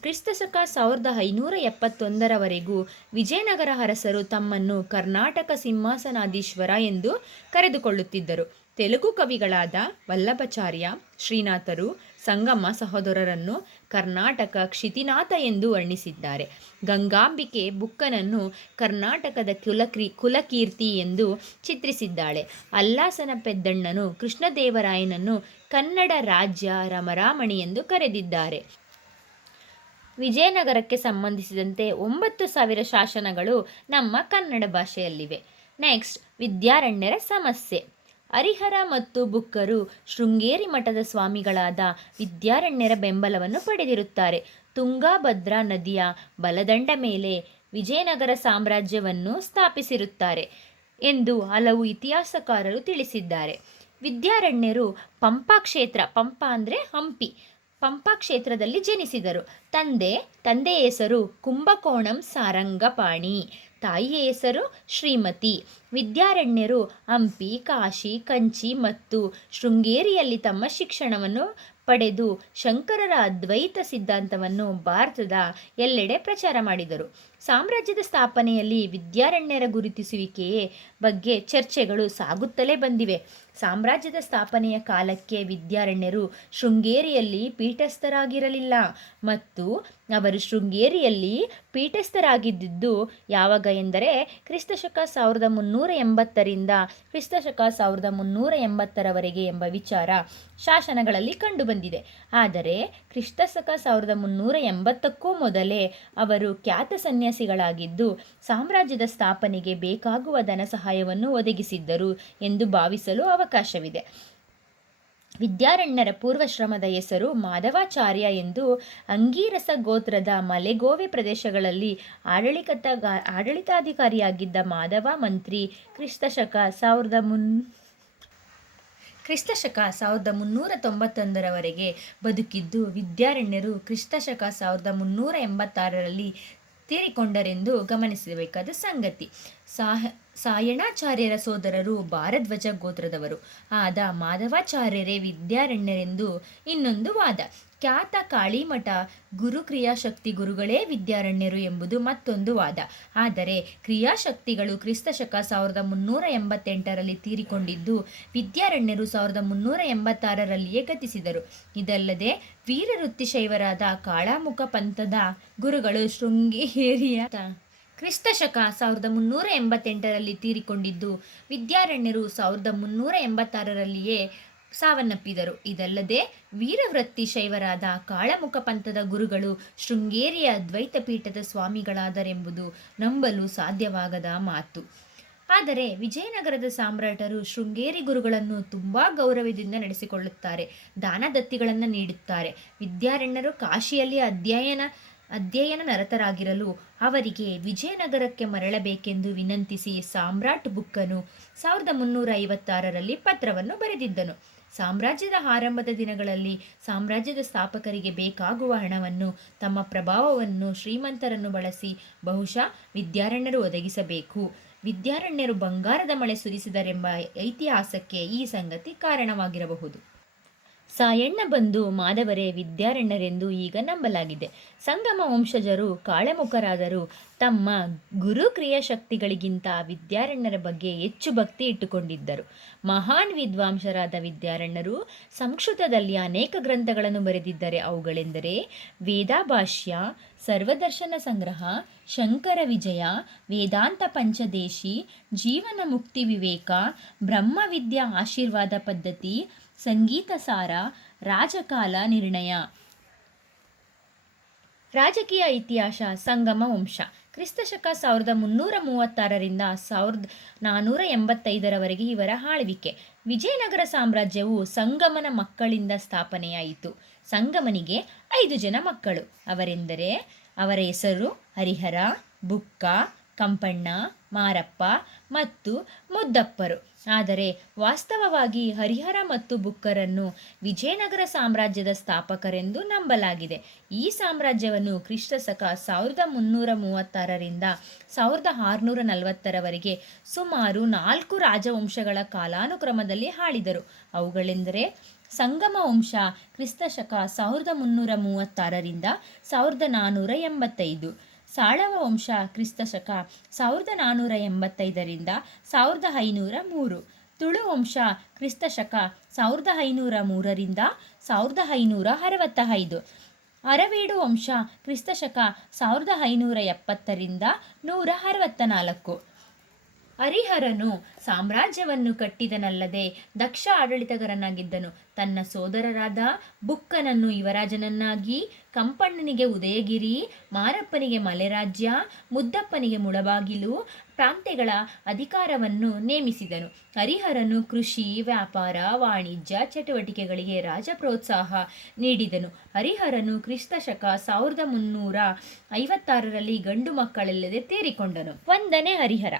ಕ್ರಿಸ್ತಶಕ 1571ರವರೆಗೂ ವಿಜಯನಗರ ಅರಸರು ತಮ್ಮನ್ನು ಕರ್ನಾಟಕ ಸಿಂಹಾಸನಾಧೀಶ್ವರ ಎಂದು ಕರೆದುಕೊಳ್ಳುತ್ತಿದ್ದರು. ತೆಲುಗು ಕವಿಗಳಾದ ವಲ್ಲಭಾಚಾರ್ಯ, ಶ್ರೀನಾಥರು ಸಂಗಮ ಸಹೋದರರನ್ನು ಕರ್ನಾಟಕ ಕ್ಷಿತಿನಾಥ ಎಂದು ವರ್ಣಿಸಿದ್ದಾರೆ. ಗಂಗಾಂಬಿಕೆ ಬುಕ್ಕನನ್ನು ಕರ್ನಾಟಕದ ಕುಲಕೀರ್ತಿ ಎಂದು ಚಿತ್ರಿಸಿದ್ದಾಳೆ. ಅಲ್ಲಾಸನ ಪೆದ್ದಣ್ಣನು ಕೃಷ್ಣದೇವರಾಯನನ್ನು ಕನ್ನಡ ರಾಜ್ಯ ರಮರಾಮಣಿ ಎಂದು ಕರೆದಿದ್ದಾರೆ. ವಿಜಯನಗರಕ್ಕೆ ಸಂಬಂಧಿಸಿದಂತೆ 9,000 ಶಾಸನಗಳು ನಮ್ಮ ಕನ್ನಡ ಭಾಷೆಯಲ್ಲಿವೆ. ನೆಕ್ಸ್ಟ್, ವಿದ್ಯಾರಣ್ಯರ ಸಮಸ್ಯೆ. ಹರಿಹರ ಮತ್ತು ಬುಕ್ಕರು ಶೃಂಗೇರಿ ಮಠದ ಸ್ವಾಮಿಗಳಾದ ವಿದ್ಯಾರಣ್ಯರ ಬೆಂಬಲವನ್ನು ಪಡೆದಿರುತ್ತಾರೆ. ತುಂಗಾಭದ್ರಾ ನದಿಯ ಬಲದಂಡ ಮೇಲೆ ವಿಜಯನಗರ ಸಾಮ್ರಾಜ್ಯವನ್ನು ಸ್ಥಾಪಿಸಿರುತ್ತಾರೆ ಎಂದು ಹಲವು ಇತಿಹಾಸಕಾರರು ತಿಳಿಸಿದ್ದಾರೆ. ವಿದ್ಯಾರಣ್ಯರು ಪಂಪಾ ಕ್ಷೇತ್ರ, ಪಂಪಾ ಅಂದರೆ ಹಂಪಿ, ಪಂಪಾ ಕ್ಷೇತ್ರದಲ್ಲಿ ಜನಿಸಿದರು. ತಂದೆಯ ಹೆಸರು ಕುಂಭಕೋಣಂ ಸಾರಂಗಪಾಣಿ, ತಾಯಿಯ ಹೆಸರು ಶ್ರೀಮತಿ. ವಿದ್ಯಾರಣ್ಯರು ಹಂಪಿ, ಕಾಶಿ, ಕಂಚಿ ಮತ್ತು ಶೃಂಗೇರಿಯಲ್ಲಿ ತಮ್ಮ ಶಿಕ್ಷಣವನ್ನು ಪಡೆದು ಶಂಕರರ ಅದ್ವೈತ ಸಿದ್ಧಾಂತವನ್ನು ಭಾರತದ ಎಲ್ಲೆಡೆ ಪ್ರಚಾರ ಮಾಡಿದರು. ಸಾಮ್ರಾಜ್ಯದ ಸ್ಥಾಪನೆಯಲ್ಲಿ ವಿದ್ಯಾರಣ್ಯರ ಗುರುತಿಸುವಿಕೆಯ ಬಗ್ಗೆ ಚರ್ಚೆಗಳು ಸಾಗುತ್ತಲೇ ಬಂದಿವೆ. ಸಾಮ್ರಾಜ್ಯದ ಸ್ಥಾಪನೆಯ ಕಾಲಕ್ಕೆ ವಿದ್ಯಾರಣ್ಯರು ಶೃಂಗೇರಿಯಲ್ಲಿ ಪೀಠಸ್ಥರಾಗಿರಲಿಲ್ಲ ಮತ್ತು ಅವರು ಶೃಂಗೇರಿಯಲ್ಲಿ ಪೀಠಸ್ಥರಾಗಿದ್ದು ಯಾವಾಗ ಎಂದರೆ ಕ್ರಿಸ್ತಶಕ 1380ರಿಂದ ಕ್ರಿಸ್ತಶಕ 1380ರವರೆಗೆ ಎಂಬ ವಿಚಾರ ಶಾಸನಗಳಲ್ಲಿ ಕಂಡುಬಂದಿದೆ. ಆದರೆ ಕ್ರಿಸ್ತಶಕ 1380ಕ್ಕೂ ಮೊದಲೇ ಅವರು ಖ್ಯಾತ ಸನ್ಯಾಸಿಗಳಾಗಿದ್ದು ಸಾಮ್ರಾಜ್ಯದ ಸ್ಥಾಪನೆಗೆ ಬೇಕಾಗುವ ಧನ ಸಹಾಯವನ್ನು ಒದಗಿಸಿದ್ದರು ಎಂದು ಭಾವಿಸಲು ಅವಕಾಶವಿದೆ. ವಿದ್ಯಾರಣ್ಯರ ಪೂರ್ವಶ್ರಮದ ಹೆಸರು ಮಾಧವಾಚಾರ್ಯ ಎಂದು ಅಂಗೀರಸ ಗೋತ್ರದ ಮಲೆಗೋವೆ ಪ್ರದೇಶಗಳಲ್ಲಿ ಆಡಳಿತಾಧಿಕಾರಿಯಾಗಿದ್ದ ಮಾಧವ ಮಂತ್ರಿ ಕ್ರಿಸ್ತಶಕ 1391ರವರೆಗೆ ಬದುಕಿದ್ದು ವಿದ್ಯಾರಣ್ಯರು ಕ್ರಿಸ್ತಶಕ 1386ರಲ್ಲಿ ತೀರಿಕೊಂಡರೆಂದು ಗಮನಿಸಬೇಕಾದ ಸಂಗತಿ. ಸಾಯಣಾಚಾರ್ಯರ ಸೋದರರು ಭಾರದ್ವಾಜ ಗೋತ್ರದವರು ಆದ ಮಾಧವಾಚಾರ್ಯರೇ ವಿದ್ಯಾರಣ್ಯರೆಂದು ಇನ್ನೊಂದು ವಾದ. ಖ್ಯಾತ ಕಾಳಿಮಠ ಗುರು ಕ್ರಿಯಾಶಕ್ತಿ ಗುರುಗಳೇ ವಿದ್ಯಾರಣ್ಯರು ಎಂಬುದು ಮತ್ತೊಂದು ವಾದ. ಆದರೆ ಕ್ರಿಯಾಶಕ್ತಿಗಳು ಕ್ರಿಸ್ತಶಕ 1388ರಲ್ಲಿ ತೀರಿಕೊಂಡಿದ್ದು ವಿದ್ಯಾರಣ್ಯರು 1386ರಲ್ಲಿಯೇ ಗತಿಸಿದರು. ಇದಲ್ಲದೆ ವೀರವೃತ್ತಿಶೈವರಾದ ಕಾಳಾಮುಖ ಪಂಥದ ಗುರುಗಳು ಶೃಂಗೇರಿಯ ಕ್ರಿಸ್ತಶಕ 1388ರಲ್ಲಿ ತೀರಿಕೊಂಡಿದ್ದು ವಿದ್ಯಾರಣ್ಯರು 1386ರಲ್ಲಿಯೇ ಸಾವನ್ನಪ್ಪಿದರು. ಇದಲ್ಲದೆ ವೀರವೃತ್ತಿ ಶೈವರಾದ ಕಾಳಮುಖ ಪಂಥದ ಗುರುಗಳು ಶೃಂಗೇರಿಯ ದ್ವೈತ ಪೀಠದ ಸ್ವಾಮಿಗಳಾದರೆಂಬುದು ನಂಬಲು ಸಾಧ್ಯವಾಗದ ಮಾತು. ಆದರೆ ವಿಜಯನಗರದ ಸಾಮ್ರಾಟರು ಶೃಂಗೇರಿ ಗುರುಗಳನ್ನು ತುಂಬ ಗೌರವದಿಂದ ನಡೆಸಿಕೊಳ್ಳುತ್ತಾರೆ, ದಾನ ದತ್ತಿಗಳನ್ನು ನೀಡುತ್ತಾರೆ. ವಿದ್ಯಾರಣ್ಯರು ಕಾಶಿಯಲ್ಲಿ ಅಧ್ಯಯನ ನಿರತರಾಗಿರಲು ಅವರಿಗೆ ವಿಜಯನಗರಕ್ಕೆ ಮರಳಬೇಕೆಂದು ವಿನಂತಿಸಿ ಸಾಮ್ರಾಟ್ ಬುಕ್ಕನು 1356ರಲ್ಲಿ ಪತ್ರವನ್ನು ಬರೆದಿದ್ದನು. ಸಾಮ್ರಾಜ್ಯದ ಆರಂಭದ ದಿನಗಳಲ್ಲಿ ಸಾಮ್ರಾಜ್ಯದ ಸ್ಥಾಪಕರಿಗೆ ಬೇಕಾಗುವ ಹಣವನ್ನು ತಮ್ಮ ಪ್ರಭಾವವನ್ನು ಶ್ರೀಮಂತರನ್ನು ಬಳಸಿ ಬಹುಶಃ ವಿದ್ಯಾರಣ್ಯರು ಒದಗಿಸಬೇಕು. ವಿದ್ಯಾರಣ್ಯರು ಬಂಗಾರದ ಮಳೆ ಸುರಿಸಿದರೆಂಬ ಇತಿಹಾಸಕ್ಕೆ ಈ ಸಂಗತಿ ಕಾರಣವಾಗಿರಬಹುದು. ಸಾಯಣ್ಣ ಬಂಧು ಮಾಧವರೇ ವಿದ್ಯಾರಣ್ಯರೆಂದು ಈಗ ನಂಬಲಾಗಿದೆ. ಸಂಗಮ ವಂಶಜರು ಕಾಳಮುಖರಾದರೂ ತಮ್ಮ ಗುರು ಕ್ರಿಯಾಶಕ್ತಿಗಳಿಗಿಂತ ವಿದ್ಯಾರಣ್ಯರ ಬಗ್ಗೆ ಹೆಚ್ಚು ಭಕ್ತಿ ಇಟ್ಟುಕೊಂಡಿದ್ದರು. ಮಹಾನ್ ವಿದ್ವಾಂಸರಾದ ವಿದ್ಯಾರಣ್ಯರು ಸಂಸ್ಕೃತದಲ್ಲಿ ಅನೇಕ ಗ್ರಂಥಗಳನ್ನು ಬರೆದಿದ್ದಾರೆ. ಅವುಗಳೆಂದರೆ ವೇದಾಭಾಷ್ಯ, ಸರ್ವದರ್ಶನ ಸಂಗ್ರಹ, ಶಂಕರ ವಿಜಯ, ವೇದಾಂತ ಪಂಚದೇಶಿ, ಜೀವನ ಮುಕ್ತಿ ವಿವೇಕ, ಬ್ರಹ್ಮವಿದ್ಯಾ ಆಶೀರ್ವಾದ ಪದ್ಧತಿ, ಸಂಗೀತ ಸಾರ, ರಾಜಕಾಲ ನಿರ್ಣಯ. ರಾಜಕೀಯ ಇತಿಹಾಸ. ಸಂಗಮ ವಂಶ ಕ್ರಿಸ್ತಶಕ 1336ರಿಂದ 1485ರವರೆಗೆ ಇವರ ಆಳ್ವಿಕೆ. ವಿಜಯನಗರ ಸಾಮ್ರಾಜ್ಯವು ಸಂಗಮನ ಮಕ್ಕಳಿಂದ ಸ್ಥಾಪನೆಯಾಯಿತು. ಸಂಗಮನಿಗೆ 5 ಜನ ಮಕ್ಕಳು. ಅವರ ಹೆಸರು ಹರಿಹರ, ಬುಕ್ಕ, ಕಂಪಣ್ಣ, ಮಾರಪ್ಪ ಮತ್ತು ಮುದ್ದಪ್ಪರು. ಆದರೆ ವಾಸ್ತವವಾಗಿ ಹರಿಹರ ಮತ್ತು ಬುಕ್ಕರನ್ನು ವಿಜಯನಗರ ಸಾಮ್ರಾಜ್ಯದ ಸ್ಥಾಪಕರೆಂದು ನಂಬಲಾಗಿದೆ. ಈ ಸಾಮ್ರಾಜ್ಯವನ್ನು ಕ್ರಿಸ್ತಶಕ 1336ರಿಂದ 1640ರವರೆಗೆ ಸುಮಾರು 4 ರಾಜವಂಶಗಳ ಕಾಲಾನುಕ್ರಮದಲ್ಲಿ ಆಳಿದರು. ಅವುಗಳೆಂದರೆ ಸಂಗಮ ವಂಶ ಕ್ರಿಸ್ತಶಕ 1336ರಿಂದ 1485, ಸಾಳವ ವಂಶ ಕ್ರಿಸ್ತಶಕ 1485ರಿಂದ 1503, ತುಳು ವಂಶ ಕ್ರಿಸ್ತಶಕ 1503ರಿಂದ 1565, ಅರವೀಡು ವಂಶ ಕ್ರಿಸ್ತಶಕ 1570ರಿಂದ 164. ಹರಿಹರನು ಸಾಮ್ರಾಜ್ಯವನ್ನು ಕಟ್ಟಿದನಲ್ಲದೆ ದಕ್ಷ ಆಡಳಿತಗಾರನಾಗಿದ್ದನು. ತನ್ನ ಸೋದರರಾದ ಬುಕ್ಕನನ್ನು ಯುವರಾಜನನ್ನಾಗಿ, ಕಂಪಣ್ಣನಿಗೆ ಉದಯಗಿರಿ, ಮಾರಪ್ಪನಿಗೆ ಮಲೆರಾಜ್ಯ, ಮುದ್ದಪ್ಪನಿಗೆ ಮುಳಬಾಗಿಲು ಪ್ರಾಂತ್ಯಗಳ ಅಧಿಕಾರವನ್ನು ನೇಮಿಸಿದನು. ಹರಿಹರನು ಕೃಷಿ, ವ್ಯಾಪಾರ, ವಾಣಿಜ್ಯ ಚಟುವಟಿಕೆಗಳಿಗೆ ರಾಜ ಪ್ರೋತ್ಸಾಹ ನೀಡಿದನು. ಹರಿಹರನು ಕ್ರಿಸ್ತಶಕ 1356ರಲ್ಲಿ ಗಂಡು ಮಕ್ಕಳಿಲ್ಲದೆ ತೀರಿಕೊಂಡನು. ಒಂದನೇ ಹರಿಹರ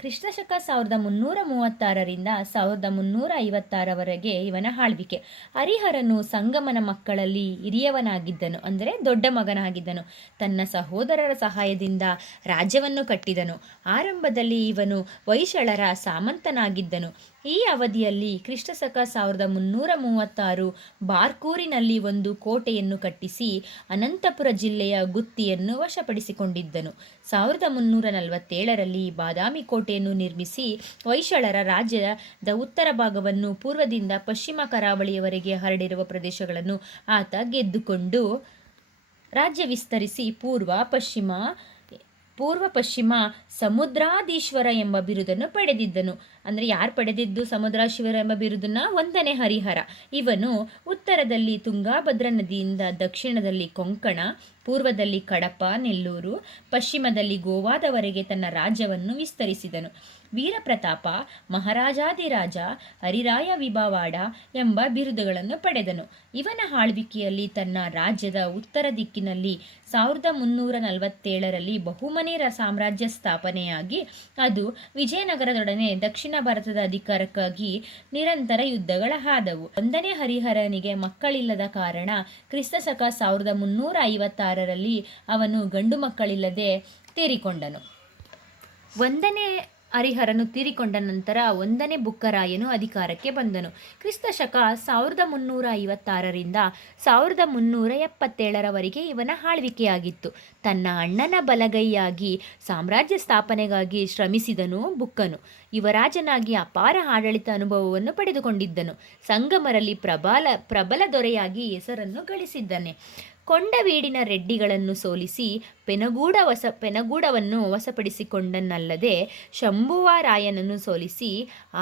ಕ್ರಿಸ್ತಶಕ 1336ರಿಂದ 1356ರವರೆಗೆ ಇವನ ಆಳ್ವಿಕೆ. ಹರಿಹರನು ಸಂಗಮನ ಮಕ್ಕಳಲ್ಲಿ ಹಿರಿಯವನಾಗಿದ್ದನು, ಅಂದರೆ ದೊಡ್ಡ ಮಗನಾಗಿದ್ದನು. ತನ್ನ ಸಹೋದರರ ಸಹಾಯದಿಂದ ರಾಜ್ಯವನ್ನು ಕಟ್ಟಿದನು. ಆರಂಭದಲ್ಲಿ ಇವನು ಹೊಯ್ಸಳರ ಸಾಮಂತನಾಗಿದ್ದನು. ಈ ಅವಧಿಯಲ್ಲಿ ಕ್ರಿಸ್ತಶಕ 1336 ಬಾರ್ಕೂರಿನಲ್ಲಿ ಒಂದು ಕೋಟೆಯನ್ನು ಕಟ್ಟಿಸಿ ಅನಂತಪುರ ಜಿಲ್ಲೆಯ ಗುತ್ತಿಯನ್ನು ವಶಪಡಿಸಿಕೊಂಡಿದ್ದನು. 1347ರಲ್ಲಿ ಬಾದಾಮಿ ಕೋಟೆಯನ್ನು ನಿರ್ಮಿಸಿ ಹೊಯ್ಸಳರ ರಾಜ್ಯದ ಉತ್ತರ ಭಾಗವನ್ನು ಪೂರ್ವದಿಂದ ಪಶ್ಚಿಮ ಕರಾವಳಿಯವರೆಗೆ ಹರಡಿರುವ ಪ್ರದೇಶಗಳನ್ನು ಆತ ಗೆದ್ದುಕೊಂಡು ರಾಜ್ಯ ವಿಸ್ತರಿಸಿ ಪೂರ್ವ ಪಶ್ಚಿಮ ಸಮುದ್ರಾಧೀಶ್ವರ ಎಂಬ ಬಿರುದನ್ನು ಪಡೆದಿದ್ದನು. ಅಂದರೆ ಯಾರು ಪಡೆದಿದ್ದು ಸಮುದ್ರಾಧೀಶ್ವರ ಎಂಬ ಬಿರುದನ್ನು? 1ನೇ ಹರಿಹರ. ಇವನು ಉತ್ತರದಲ್ಲಿ ತುಂಗಾಭದ್ರಾ ನದಿಯಿಂದ, ದಕ್ಷಿಣದಲ್ಲಿ ಕೊಂಕಣ, ಪೂರ್ವದಲ್ಲಿ ಕಡಪ, ನೆಲ್ಲೂರು, ಪಶ್ಚಿಮದಲ್ಲಿ ಗೋವಾದವರೆಗೆ ತನ್ನ ರಾಜ್ಯವನ್ನು ವಿಸ್ತರಿಸಿದನು. ವೀರಪ್ರತಾಪ, ಮಹಾರಾಜಾಧಿರಾಜ, ಹರಿರಾಯ ವಿಭಾವಾಡ ಎಂಬ ಬಿರುದುಗಳನ್ನು ಪಡೆದನು. ಇವನ ಆಳ್ವಿಕೆಯಲ್ಲಿ ತನ್ನ ರಾಜ್ಯದ ಉತ್ತರ ದಿಕ್ಕಿನಲ್ಲಿ 1347ರಲ್ಲಿ ಬಹುಮನಿ ಸಾಮ್ರಾಜ್ಯ ಸ್ಥಾಪನೆಯಾಗಿ ಅದು ವಿಜಯನಗರದೊಡನೆ ದಕ್ಷಿಣ ಭಾರತದ ಅಧಿಕಾರಕ್ಕಾಗಿ ನಿರಂತರ ಯುದ್ಧಗಳಾದವು. 1ನೇ ಹರಿಹರನಿಗೆ ಮಕ್ಕಳಿಲ್ಲದ ಕಾರಣ ಕ್ರಿಸ್ತಶಕ 1356ರಲ್ಲಿ ಅವನು ಗಂಡು ಮಕ್ಕಳಿಲ್ಲದೆ ತೀರಿಕೊಂಡನು. 1ನೇ ಹರಿಹರನು ತೀರಿಕೊಂಡ ನಂತರ 1ನೇ ಬುಕ್ಕರಾಯನು ಅಧಿಕಾರಕ್ಕೆ ಬಂದನು. ಕ್ರಿಸ್ತಶಕ 1356ರಿಂದ 1377ರವರೆಗೆ ಇವನ ಆಳ್ವಿಕೆಯಾಗಿತ್ತು. ತನ್ನ ಅಣ್ಣನ ಬಲಗೈಯಾಗಿ ಸಾಮ್ರಾಜ್ಯ ಸ್ಥಾಪನೆಗಾಗಿ ಶ್ರಮಿಸಿದನು ಬುಕ್ಕನು. ಯುವರಾಜನಾಗಿ ಅಪಾರ ಆಡಳಿತ ಅನುಭವವನ್ನು ಪಡೆದುಕೊಂಡಿದ್ದನು. ಸಂಗಮರಲ್ಲಿ ಪ್ರಬಲ ದೊರೆಯಾಗಿ ಹೆಸರನ್ನು ಗಳಿಸಿದ್ದಾನೆ. ಕೊಂಡವೀಡಿನ ರೆಡ್ಡಿಗಳನ್ನು ಸೋಲಿಸಿ ಪೆನಗೂಡವನ್ನು ವಶಪಡಿಸಿಕೊಂಡನಲ್ಲದೆ ಶಂಭುವರಾಯನನ್ನು ಸೋಲಿಸಿ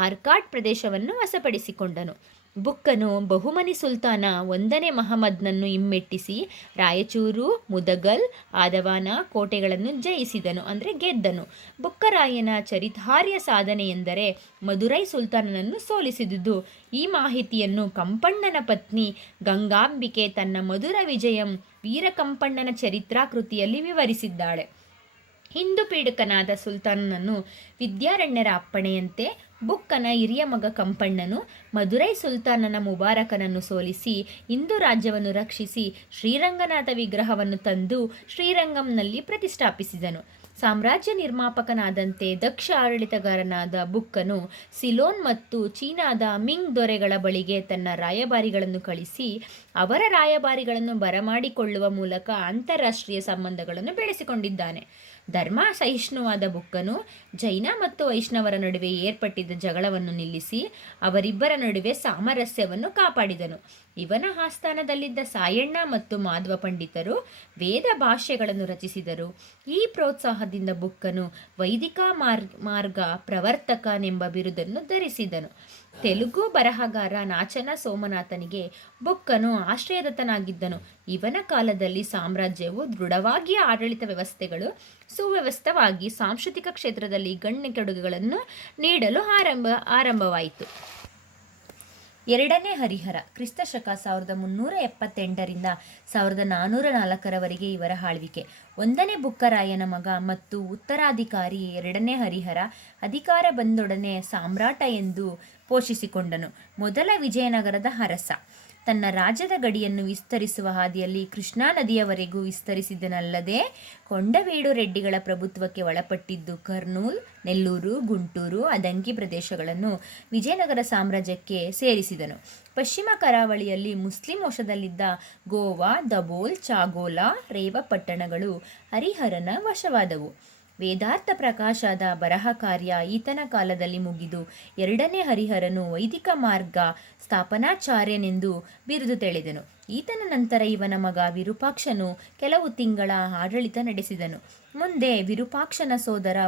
ಆರ್ಕಾಟ್ ಪ್ರದೇಶವನ್ನು ವಶಪಡಿಸಿಕೊಂಡನು. ಬುಕ್ಕನು ಬಹುಮನಿ ಸುಲ್ತಾನ 1ನೇ ಮಹಮ್ಮದ್ನನ್ನು ಹಿಮ್ಮೆಟ್ಟಿಸಿ ರಾಯಚೂರು, ಮುದಗಲ್, ಆದವಾನ ಕೋಟೆಗಳನ್ನು ಜಯಿಸಿದನು, ಅಂದರೆ ಗೆದ್ದನು. ಬುಕ್ಕರಾಯನ ಚರಿತಾರ್ಹ ಸಾಧನೆ ಎಂದರೆ ಮದುರೈ ಸುಲ್ತಾನನನ್ನು ಸೋಲಿಸಿದುದು. ಈ ಮಾಹಿತಿಯನ್ನು ಕಂಪಣ್ಣನ ಪತ್ನಿ ಗಂಗಾಂಬಿಕೆ ತನ್ನ ಮಧುರ ವಿಜಯಂ ವೀರಕಂಪಣ್ಣನ ಚರಿತ್ರಾ ಕೃತಿಯಲ್ಲಿ ವಿವರಿಸಿದ್ದಾಳೆ. ಹಿಂದೂ ಪೀಡಕನಾದ ಸುಲ್ತಾನನನ್ನು ವಿದ್ಯಾರಣ್ಯರ ಅಪ್ಪಣೆಯಂತೆ ಬುಕ್ಕನ ಹಿರಿಯ ಮಗ ಕಂಪಣ್ಣನು ಮದುರೈ ಸುಲ್ತಾನನ ಮುಬಾರಕನನ್ನು ಸೋಲಿಸಿ ಹಿಂದೂ ರಾಜ್ಯವನ್ನು ರಕ್ಷಿಸಿ ಶ್ರೀರಂಗನಾಥ ವಿಗ್ರಹವನ್ನು ತಂದು ಶ್ರೀರಂಗಂನಲ್ಲಿ ಪ್ರತಿಷ್ಠಾಪಿಸಿದನು. ಸಾಮ್ರಾಜ್ಯ ನಿರ್ಮಾಪಕನಾದಂತೆ ದಕ್ಷ ಆಡಳಿತಗಾರನಾದ ಬುಕ್ಕನು ಸಿಲೋನ್ ಮತ್ತು ಚೀನಾದ ಮಿಂಗ್ ದೊರೆಗಳ ಬಳಿಗೆ ತನ್ನ ರಾಯಭಾರಿಗಳನ್ನು ಕಳಿಸಿ ಅವರ ರಾಯಭಾರಿಗಳನ್ನು ಬರಮಾಡಿಕೊಳ್ಳುವ ಮೂಲಕ ಅಂತಾರಾಷ್ಟ್ರೀಯ ಸಂಬಂಧಗಳನ್ನು ಬೆಳೆಸಿಕೊಂಡಿದ್ದಾನೆ. ಧರ್ಮ ಸಹಿಷ್ಣುವಾದ ಬುಕ್ಕನು ಜೈನ ಮತ್ತು ವೈಷ್ಣವರ ನಡುವೆ ಏರ್ಪಟ್ಟಿದ್ದ ಜಗಳವನ್ನು ನಿಲ್ಲಿಸಿ ಅವರಿಬ್ಬರ ನಡುವೆ ಸಾಮರಸ್ಯವನ್ನು ಕಾಪಾಡಿದನು. ಇವನ ಆಸ್ಥಾನದಲ್ಲಿದ್ದ ಸಾಯಣ್ಣ ಮತ್ತು ಮಾಧ್ವ ಪಂಡಿತರು ವೇದ ಭಾಷ್ಯಗಳನ್ನು ರಚಿಸಿದರು. ಈ ಪ್ರೋತ್ಸಾಹದಿಂದ ಬುಕ್ಕನು ವೈದಿಕ ಮಾರ್ಗ ಪ್ರವರ್ತಕನೆಂಬ ಬಿರುದನ್ನು ಧರಿಸಿದನು. ತೆಲುಗು ಬರಹಗಾರ ನಾಚನ ಸೋಮನಾಥನಿಗೆ ಬುಕ್ಕನು ಆಶ್ರಯದತ್ತನಾಗಿದ್ದನು. ಇವನ ಕಾಲದಲ್ಲಿ ಸಾಮ್ರಾಜ್ಯವು ದೃಢವಾಗಿ ಆಡಳಿತ ವ್ಯವಸ್ಥೆಗಳು ಸುವ್ಯವಸ್ಥವಾಗಿ ಸಾಂಸ್ಕೃತಿಕ ಕ್ಷೇತ್ರದಲ್ಲಿ ಗಣ್ಯ ಕೊಡುಗೆಗಳನ್ನು ನೀಡಲು ಆರಂಭವಾಯಿತು. 2ನೇ ಹರಿಹರ ಕ್ರಿಸ್ತಶಕ 1378ರಿಂದ 1404ರವರೆಗೆ ಇವರ ಆಳ್ವಿಕೆ. 1ನೇ ಬುಕ್ಕರಾಯನ ಮಗ ಮತ್ತು ಉತ್ತರಾಧಿಕಾರಿ 2ನೇ ಹರಿಹರ ಅಧಿಕಾರ ಬಂದೊಡನೆ ಸಾಮ್ರಾಟ ಎಂದು ಪೋಷಿಸಿಕೊಂಡನು. ಮೊದಲ ವಿಜಯನಗರದ ಅರಸ. ತನ್ನ ರಾಜ್ಯದ ಗಡಿಯನ್ನು ವಿಸ್ತರಿಸುವ ಹಾದಿಯಲ್ಲಿ ಕೃಷ್ಣಾ ನದಿಯವರೆಗೂ ವಿಸ್ತರಿಸಿದನಲ್ಲದೆ ಕೊಂಡವೀಡು ರೆಡ್ಡಿಗಳ ಪ್ರಭುತ್ವಕ್ಕೆ ಒಳಪಟ್ಟಿದ್ದು ಕರ್ನೂಲ್, ನೆಲ್ಲೂರು, ಗುಂಟೂರು, ಅದಂಕಿ ಪ್ರದೇಶಗಳನ್ನು ವಿಜಯನಗರ ಸಾಮ್ರಾಜ್ಯಕ್ಕೆ ಸೇರಿಸಿದನು. ಪಶ್ಚಿಮ ಕರಾವಳಿಯಲ್ಲಿ ಮುಸ್ಲಿಂ ವಶದಲ್ಲಿದ್ದ ಗೋವಾ, ದಬೋಲ್, ಚಾಗೋಲ, ರೇವ ಪಟ್ಟಣಗಳು ಹರಿಹರನ ವಶವಾದವು. ವೇದಾರ್ಥ ಪ್ರಕಾಶದ ಬರಹ ಕಾರ್ಯ ಈತನ ಕಾಲದಲ್ಲಿ ಮುಗಿದು 2ನೇ ಹರಿಹರನು ವೈದಿಕ ಮಾರ್ಗ ಸ್ಥಾಪನಾಚಾರ್ಯನೆಂದು ಬಿರುದು ತೆಳೆದನು. ಈತನ ನಂತರ ಇವನ ಮಗ ವಿರೂಪಾಕ್ಷನು ಕೆಲವು ತಿಂಗಳ ಆಡಳಿತ ನಡೆಸಿದನು. ಮುಂದೆ ವಿರೂಪಾಕ್ಷನ ಸೋದರ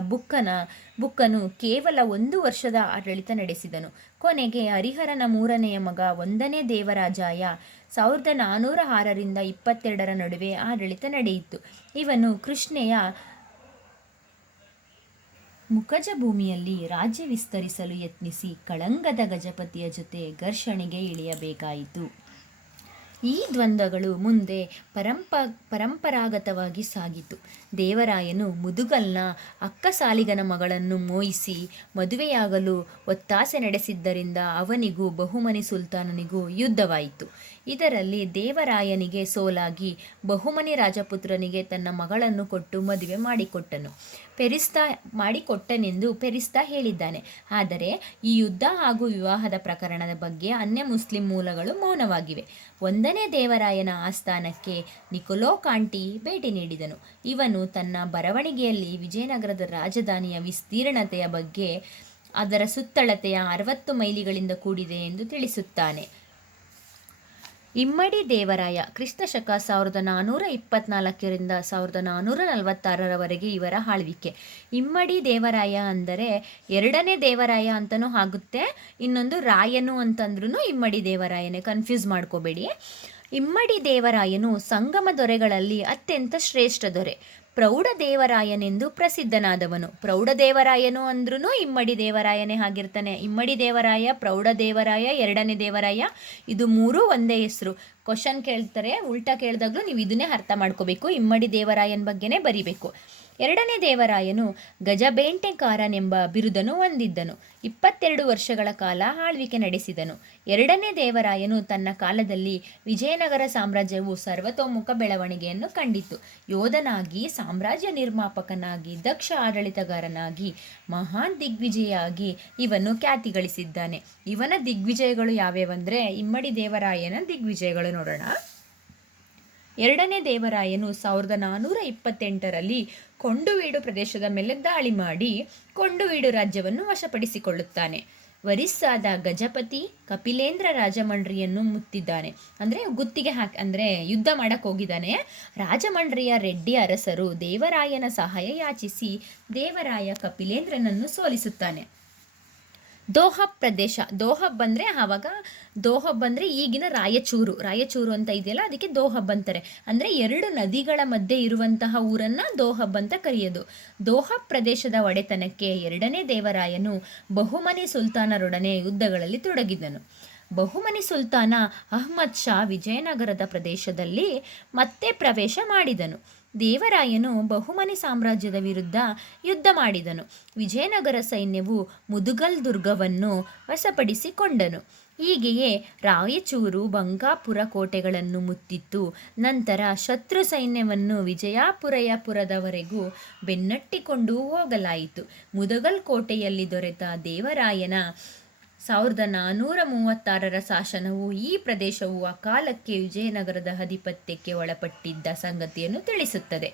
ಬುಕ್ಕನು ಕೇವಲ 1 ವರ್ಷದ ಆಡಳಿತ ನಡೆಸಿದನು. ಕೊನೆಗೆ ಹರಿಹರನ 3ನೆಯ ಮಗ 1ನೇ ದೇವರಾಜಾಯ 1406ರಿಂದ 22ರ ನಡುವೆ ಆಡಳಿತ ನಡೆಯಿತು. ಇವನು ಕೃಷ್ಣೆಯ ಮುಖಜ ಭೂಮಿಯಲ್ಲಿ ರಾಜ್ಯ ವಿಸ್ತರಿಸಲು ಯತ್ನಿಸಿ ಕಳಂಗದ ಗಜಪತಿಯ ಜೊತೆ ಘರ್ಷಣೆಗೆ ಇಳಿಯಬೇಕಾಯಿತು. ಈ ದ್ವಂದ್ವಗಳು ಮುಂದೆ ಪರಂಪರಾಗತವಾಗಿ ಸಾಗಿತು. ದೇವರಾಯನು ಮುದುಗಲ್ನ ಅಕ್ಕಸಾಲಿಗನ ಮಗಳನ್ನು ಮೋಹಿಸಿ ಮದುವೆಯಾಗಲು ಒತ್ತಾಸೆ ನಡೆಸಿದ್ದರಿಂದ ಅವನಿಗೂ ಬಹುಮನಿ ಸುಲ್ತಾನನಿಗೂ ಯುದ್ಧವಾಯಿತು. ಇದರಲ್ಲಿ ದೇವರಾಯನಿಗೆ ಸೋಲಾಗಿ ಬಹುಮನಿ ರಾಜಪುತ್ರನಿಗೆ ತನ್ನ ಮಗಳನ್ನು ಕೊಟ್ಟು ಮದುವೆ ಮಾಡಿಕೊಟ್ಟನೆಂದು ಪೆರಿಸ್ತಾ ಹೇಳಿದ್ದಾನೆ. ಆದರೆ ಈ ಯುದ್ಧ ಹಾಗೂ ವಿವಾಹದ ಪ್ರಕರಣದ ಬಗ್ಗೆ ಅನ್ಯ ಮುಸ್ಲಿಂ ಮೂಲಗಳು ಮೌನವಾಗಿವೆ. 1ನೇ ದೇವರಾಯನ ಆಸ್ಥಾನಕ್ಕೆ ನಿಕೊಲೋ ಕಾಂಟಿ ಭೇಟಿ ನೀಡಿದನು. ಇವನು ತನ್ನ ಬರವಣಿಗೆಯಲ್ಲಿ ವಿಜಯನಗರದ ರಾಜಧಾನಿಯ ವಿಸ್ತೀರ್ಣತೆಯ ಬಗ್ಗೆ ಅದರ ಸುತ್ತಳತೆಯ 60 ಮೈಲಿಗಳಿಂದ ಕೂಡಿದೆ ಎಂದು ತಿಳಿಸುತ್ತಾನೆ. ಇಮ್ಮಡಿ ದೇವರಾಯ ಕ್ರಿಸ್ತಶಕ 1424ರಿಂದ 1446ರವರೆಗೆ ಇವರ ಆಳ್ವಿಕೆ. ಇಮ್ಮಡಿ ದೇವರಾಯ ಅಂದರೆ 2ನೇ ದೇವರಾಯ ಅಂತಲೂ ಆಗುತ್ತೆ, ಇನ್ನೊಂದು ರಾಯನು ಅಂತಂದ್ರೂ ಇಮ್ಮಡಿ ದೇವರಾಯನೇ, ಕನ್ಫ್ಯೂಸ್ ಮಾಡ್ಕೋಬೇಡಿ. ಇಮ್ಮಡಿ ದೇವರಾಯನು ಸಂಗಮ ದೊರೆಗಳಲ್ಲಿ ಅತ್ಯಂತ ಶ್ರೇಷ್ಠ ದೊರೆ, ಪ್ರೌಢದೇವರಾಯನೆಂದು ಪ್ರಸಿದ್ಧನಾದವನು. ಪ್ರೌಢದೇವರಾಯನು ಅಂದ್ರೂ ಇಮ್ಮಡಿ ದೇವರಾಯನೇ ಆಗಿರ್ತಾನೆ. ಇಮ್ಮಡಿ ದೇವರಾಯ, ಪ್ರೌಢದೇವರಾಯ, 2ನೇ ದೇವರಾಯ, ಇದು ಮೂರೂ ಒಂದೇ ಹೆಸರು. ಕ್ವಶನ್ ಕೇಳ್ತಾರೆ, ಉಲ್ಟಾ ಕೇಳಿದಾಗಲೂ ನೀವು ಇದನ್ನೇ ಅರ್ಥ ಮಾಡ್ಕೋಬೇಕು, ಇಮ್ಮಡಿ ದೇವರಾಯನ ಬಗ್ಗೆನೇ ಬರಿಬೇಕು. 2ನೇ ದೇವರಾಯನು ಗಜಬೇಂಟೆಕಾರನೆಂಬ ಬಿರುದನ್ನು ಹೊಂದಿದ್ದನು. 22 ವರ್ಷಗಳ ಕಾಲ ಆಳ್ವಿಕೆ ನಡೆಸಿದನು. 2ನೇ ದೇವರಾಯನು ತನ್ನ ಕಾಲದಲ್ಲಿ ವಿಜಯನಗರ ಸಾಮ್ರಾಜ್ಯವು ಸರ್ವತೋಮುಖ ಬೆಳವಣಿಗೆಯನ್ನು ಕಂಡಿತು. ಯೋಧನಾಗಿ, ಸಾಮ್ರಾಜ್ಯ ನಿರ್ಮಾಪಕನಾಗಿ, ದಕ್ಷ ಆಡಳಿತಗಾರನಾಗಿ, ಮಹಾನ್ ದಿಗ್ವಿಜಯಿಯಾಗಿ ಇವನು ಖ್ಯಾತಿ ಗಳಿಸಿದ್ದಾನೆ. ಇವನ ದಿಗ್ವಿಜಯಗಳು ಯಾವ್ಯಾವಂದರೆ, ಇಮ್ಮಡಿ ದೇವರಾಯನ ದಿಗ್ವಿಜಯಗಳು ನೋಡೋಣ. 2ನೇ ದೇವರಾಯನು 1428ರಲ್ಲಿ ಕೊಂಡುವೀಡು ಪ್ರದೇಶದ ಮೇಲೆ ದಾಳಿ ಮಾಡಿ ಕೊಂಡುವೀಡು ರಾಜ್ಯವನ್ನು ವಶಪಡಿಸಿಕೊಳ್ಳುತ್ತಾನೆ. ಒರಿಸ್ಸಾದ ಗಜಪತಿ ಕಪಿಲೇಂದ್ರ ರಾಜಮಂಡ್ರಿಯನ್ನು ಮುತ್ತಿದ್ದಾನೆ, ಅಂದರೆ ಗುತ್ತಿಗೆ ಅಂದರೆ ಯುದ್ಧ ಮಾಡಕ್ಕೆ ಹೋಗಿದ್ದಾನೆ. ರಾಜಮಂಡ್ರಿಯ ರೆಡ್ಡಿ ಅರಸರು ದೇವರಾಯನ ಸಹಾಯ ಯಾಚಿಸಿ ದೇವರಾಯ ಕಪಿಲೇಂದ್ರನನ್ನು ಸೋಲಿಸುತ್ತಾನೆ. ದೋಹಬ್ ಪ್ರದೇಶ, ದೋಹಬ್ ಅಂದರೆ ಈಗಿನ ರಾಯಚೂರು ಅಂತ ಇದೆಯಲ್ಲ, ಅದಕ್ಕೆ ದೋಹಬ್ ಅಂತಾರೆ. ಅಂದರೆ 2 ನದಿಗಳ ಮಧ್ಯೆ ಇರುವಂತಹ ಊರನ್ನು ದೋಹಬ್ ಅಂತ ಕರೆಯೋದು. ದೋಹಬ್ ಪ್ರದೇಶದ ಒಡೆತನಕ್ಕೆ 2ನೇ ದೇವರಾಯನು ಬಹುಮನಿ ಸುಲ್ತಾನರೊಡನೆ ಯುದ್ಧಗಳಲ್ಲಿ ತೊಡಗಿದನು. ಬಹುಮನಿ ಸುಲ್ತಾನ ಅಹ್ಮದ್ ಶಾ ವಿಜಯನಗರದ ಪ್ರದೇಶದಲ್ಲಿ ಮತ್ತೆ ಪ್ರವೇಶ ಮಾಡಿದನು. ದೇವರಾಯನು ಬಹುಮನಿ ಸಾಮ್ರಾಜ್ಯದ ವಿರುದ್ಧ ಯುದ್ಧ ಮಾಡಿದನು. ವಿಜಯನಗರ ಸೈನ್ಯವು ಮುದುಗಲ್ ದುರ್ಗವನ್ನು ವಶಪಡಿಸಿಕೊಂಡನು. ಹೀಗೆಯೇ ರಾಯಚೂರು, ಬಂಗಾಪುರ ಕೋಟೆಗಳನ್ನು ಮುತ್ತಿತ್ತು. ನಂತರ ಶತ್ರು ಸೈನ್ಯವನ್ನು ವಿಜಯಪುರದವರೆಗೂ ಬೆನ್ನಟ್ಟಿಕೊಂಡು ಹೋಗಲಾಯಿತು. ಮುದಗಲ್ ಕೋಟೆಯಲ್ಲಿ ದೊರೆತ ದೇವರಾಯನ 1436ರ ಶಾಸನವು ಈ ಪ್ರದೇಶವು ಆ ಕಾಲಕ್ಕೆ ವಿಜಯನಗರದ ಆಧಿಪತ್ಯಕ್ಕೆ ಒಳಪಟ್ಟಿದ್ದ ಸಂಗತಿಯನ್ನು ತಿಳಿಸುತ್ತದೆ.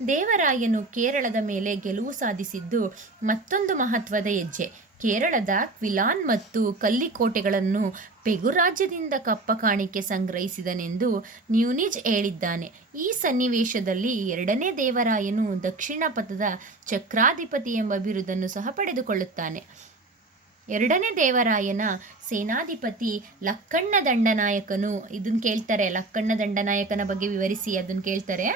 ದೇವರಾಯನು ಕೇರಳದ ಮೇಲೆ ಗೆಲುವು ಸಾಧಿಸಿದ್ದು ಮತ್ತೊಂದು ಮಹತ್ವದ ಹೆಜ್ಜೆ. ಕೇರಳದ ಕ್ವಿಲಾನ್ ಮತ್ತು ಕಲ್ಲಿಕೋಟೆಗಳನ್ನು ಪೆಗು ರಾಜ್ಯದಿಂದ ಕಪ್ಪ ಕಾಣಿಕೆ ಸಂಗ್ರಹಿಸಿದನೆಂದು ನ್ಯೂನಿಜ್ ಹೇಳಿದ್ದಾನೆ. ಈ ಸನ್ನಿವೇಶದಲ್ಲಿ 2ನೇ ದೇವರಾಯನು ದಕ್ಷಿಣ ಪಥದ ಚಕ್ರಾಧಿಪತಿ ಎಂಬ ಬಿರುದನ್ನು ಸಹ ಪಡೆದುಕೊಳ್ಳುತ್ತಾನೆ. 2ನೇ ದೇವರಾಯನ ಸೇನಾಧಿಪತಿ ಲಕ್ಕಣ್ಣ ದಂಡನಾಯಕನು, ಇದನ್ನು ಕೇಳ್ತಾರೆ, ಲಕ್ಕಣ್ಣ ದಂಡನಾಯಕನ ಬಗ್ಗೆ ವಿವರಿಸಿ ಅದನ್ನು ಕೇಳ್ತಾರೆ,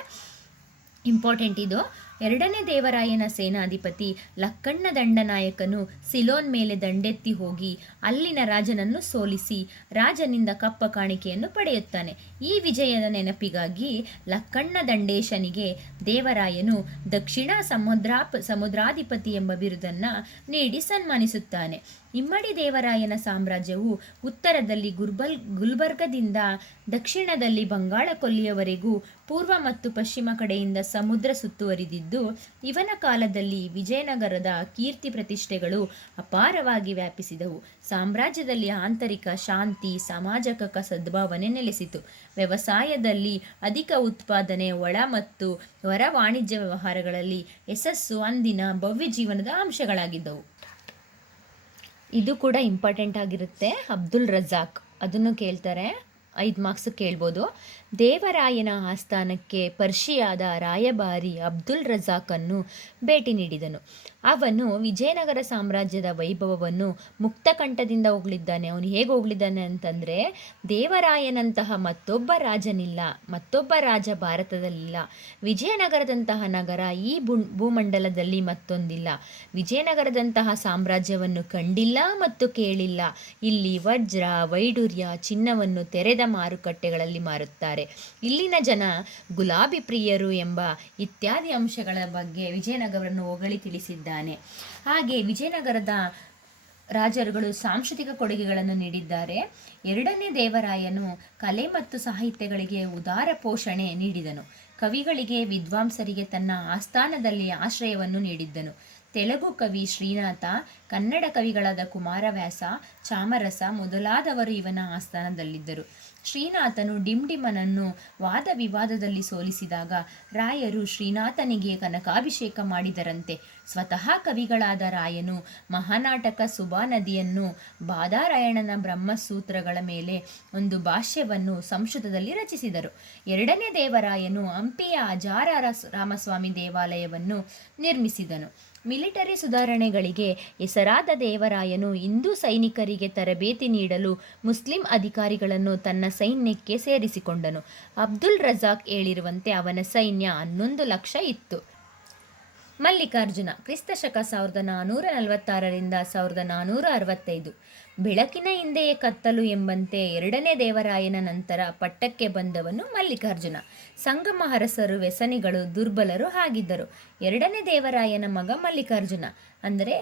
ಇಂಪಾರ್ಟೆಂಟ್ ಇದು. 2ನೇ ದೇವರಾಯನ ಸೇನಾಧಿಪತಿ ಲಕ್ಕಣ್ಣ ದಂಡನಾಯಕನು ಸಿಲೋನ್ ಮೇಲೆ ದಂಡೆತ್ತಿ ಹೋಗಿ ಅಲ್ಲಿನ ರಾಜನನ್ನು ಸೋಲಿಸಿ ರಾಜನಿಂದ ಕಪ್ಪ ಕಾಣಿಕೆಯನ್ನು ಪಡೆಯುತ್ತಾನೆ. ಈ ವಿಜಯದ ನೆನಪಿಗಾಗಿ ಲಕ್ಕಣ್ಣ ದಂಡೇಶನಿಗೆ ದೇವರಾಯನು ದಕ್ಷಿಣ ಸಮುದ್ರಾಧಿಪತಿ ಎಂಬ ಬಿರುದನ್ನು ನೀಡಿ ಸನ್ಮಾನಿಸುತ್ತಾನೆ. ಇಮ್ಮಡಿ ದೇವರಾಯನ ಸಾಮ್ರಾಜ್ಯವು ಉತ್ತರದಲ್ಲಿ ಗುಲ್ಬರ್ಗದಿಂದ ದಕ್ಷಿಣದಲ್ಲಿ ಬಂಗಾಳ ಕೊಲ್ಲಿಯವರೆಗೂ ಪೂರ್ವ ಮತ್ತು ಪಶ್ಚಿಮ ಕಡೆಯಿಂದ ಸಮುದ್ರ ಸುತ್ತುವರಿದಿದ್ದು, ಇವನ ಕಾಲದಲ್ಲಿ ವಿಜಯನಗರದ ಕೀರ್ತಿ ಪ್ರತಿಷ್ಠೆಗಳು ಅಪಾರವಾಗಿ ವ್ಯಾಪಿಸಿದವು. ಸಾಮ್ರಾಜ್ಯದಲ್ಲಿ ಆಂತರಿಕ ಶಾಂತಿ, ಸಾಮಾಜಿಕ ಸದ್ಭಾವನೆ ನೆಲೆಸಿತು. ವ್ಯವಸಾಯದಲ್ಲಿ ಅಧಿಕ ಉತ್ಪಾದನೆ, ಒಳ ಮತ್ತು ಹೊರ ವಾಣಿಜ್ಯ ವ್ಯವಹಾರಗಳಲ್ಲಿ ಯಶಸ್ಸು ಅಂದಿನ ಭವ್ಯ ಜೀವನದ ಅಂಶಗಳಾಗಿದ್ದವು. ಇದು ಕೂಡ ಇಂಪಾರ್ಟೆಂಟ್ ಆಗಿರುತ್ತೆ. ಅಬ್ದುಲ್ ರಜಾಕ್, ಅದನ್ನು ಕೇಳ್ತಾರೆ, 5 ಮಾರ್ಕ್ಸ್ ಕೇಳ್ಬೋದು. ದೇವರಾಯನ ಆಸ್ಥಾನಕ್ಕೆ ಪರ್ಷಿಯಾದ ರಾಯಭಾರಿ ಅಬ್ದುಲ್ ರಜಾಕನ್ನು ಭೇಟಿ ನೀಡಿದನು. ಅವನು ವಿಜಯನಗರ ಸಾಮ್ರಾಜ್ಯದ ವೈಭವವನ್ನು ಮುಕ್ತಕಂಠದಿಂದ ಹೊಗಳಿದ್ದಾನೆ. ಅವನು ಹೇಗೆ ಹೊಗಳಿದ್ದಾನೆ ಅಂತಂದರೆ, ದೇವರಾಯನಂತಹ ಮತ್ತೊಬ್ಬ ರಾಜ ಭಾರತದಲ್ಲಿಲ್ಲ. ವಿಜಯನಗರದಂತಹ ನಗರ ಈ ಭೂಮಂಡಲದಲ್ಲಿ ಮತ್ತೊಂದಿಲ್ಲ. ವಿಜಯನಗರದಂತಹ ಸಾಮ್ರಾಜ್ಯವನ್ನು ಕಂಡಿಲ್ಲ ಮತ್ತು ಕೇಳಿಲ್ಲ. ಇಲ್ಲಿ ವಜ್ರ, ವೈಡೂರ್ಯ, ಚಿನ್ನವನ್ನು ತೆರೆದ ಮಾರುಕಟ್ಟೆಗಳಲ್ಲಿ ಮಾರುತ್ತಾರೆ. ಇಲ್ಲಿನ ಜನ ಗುಲಾಬಿ ಪ್ರಿಯರು ಎಂಬ ಇತ್ಯಾದಿ ಅಂಶಗಳ ಬಗ್ಗೆ ವಿಜಯನಗರವನ್ನು ಹೊಗಳಿ ತಿಳಿಸಿದ್ದಾನೆ. ಹಾಗೆ ವಿಜಯನಗರದ ರಾಜರುಗಳು ಸಾಂಸ್ಕೃತಿಕ ಕೊಡುಗೆಗಳನ್ನು ನೀಡಿದ್ದಾರೆ. ಎರಡನೇ ದೇವರಾಯನು ಕಲೆ ಮತ್ತು ಸಾಹಿತ್ಯಗಳಿಗೆ ಉದಾರ ಪೋಷಣೆ ನೀಡಿದನು. ಕವಿಗಳಿಗೆ, ವಿದ್ವಾಂಸರಿಗೆ ತನ್ನ ಆಸ್ಥಾನದಲ್ಲಿ ಆಶ್ರಯವನ್ನು ನೀಡಿದ್ದನು. ತೆಲುಗು ಕವಿ ಶ್ರೀನಾಥ, ಕನ್ನಡ ಕವಿಗಳಾದ ಕುಮಾರವ್ಯಾಸ, ಚಾಮರಸ ಮೊದಲಾದವರು ಇವನ ಆಸ್ಥಾನದಲ್ಲಿದ್ದರು. ಶ್ರೀನಾಥನು ಡಿಂಡಿಮನನ್ನು ವಾದ ವಿವಾದದಲ್ಲಿ ಸೋಲಿಸಿದಾಗ ರಾಯರು ಶ್ರೀನಾಥನಿಗೆ ಕನಕಾಭಿಷೇಕ ಮಾಡಿದರಂತೆ. ಸ್ವತಃ ಕವಿಗಳಾದ ರಾಯನು ಮಹಾನಾಟಕ ಸುಬಾನದಿಯನ್ನು, ಬಾದರಾಯಣನ ಬ್ರಹ್ಮಸೂತ್ರಗಳ ಮೇಲೆ ಒಂದು ಭಾಷ್ಯವನ್ನು ಸಂಸ್ಕೃತದಲ್ಲಿ ರಚಿಸಿದರು. ಎರಡನೇ ದೇವರಾಯನು ಹಂಪಿಯ ಅಜಾರ ರಾಮಸ್ವಾಮಿ ದೇವಾಲಯವನ್ನು ನಿರ್ಮಿಸಿದನು. ಮಿಲಿಟರಿ ಸುಧಾರಣೆಗಳಿಗೆ ಹೆಸರಾದ ದೇವರಾಯನು ಹಿಂದೂ ಸೈನಿಕರಿಗೆ ತರಬೇತಿ ನೀಡಲು ಮುಸ್ಲಿಂ ಅಧಿಕಾರಿಗಳನ್ನು ತನ್ನ ಸೈನ್ಯಕ್ಕೆ ಸೇರಿಸಿಕೊಂಡನು. ಅಬ್ದುಲ್ ರಜಾಕ್ ಹೇಳಿರುವಂತೆ ಅವನ ಸೈನ್ಯ 11 ಲಕ್ಷ ಇತ್ತು. ಮಲ್ಲಿಕಾರ್ಜುನ ಕ್ರಿಸ್ತಶಕ 1446ರಿಂದ 1465. ಬೆಳಕಿನ ಹಿಂದೆಯೇ ಕತ್ತಲು ಎಂಬಂತೆ ಎರಡನೇ ದೇವರಾಯನ ನಂತರ ಪಟ್ಟಕ್ಕೆ ಬಂದವನು ಮಲ್ಲಿಕಾರ್ಜುನ. ಸಂಗಮ ಅರಸರು ವ್ಯಸನಿಗಳು, ದುರ್ಬಲರು ಆಗಿದ್ದರು. ಎರಡನೇ ದೇವರಾಯನ ಮಗ ಮಲ್ಲಿಕಾರ್ಜುನ, ಅಂದರೆ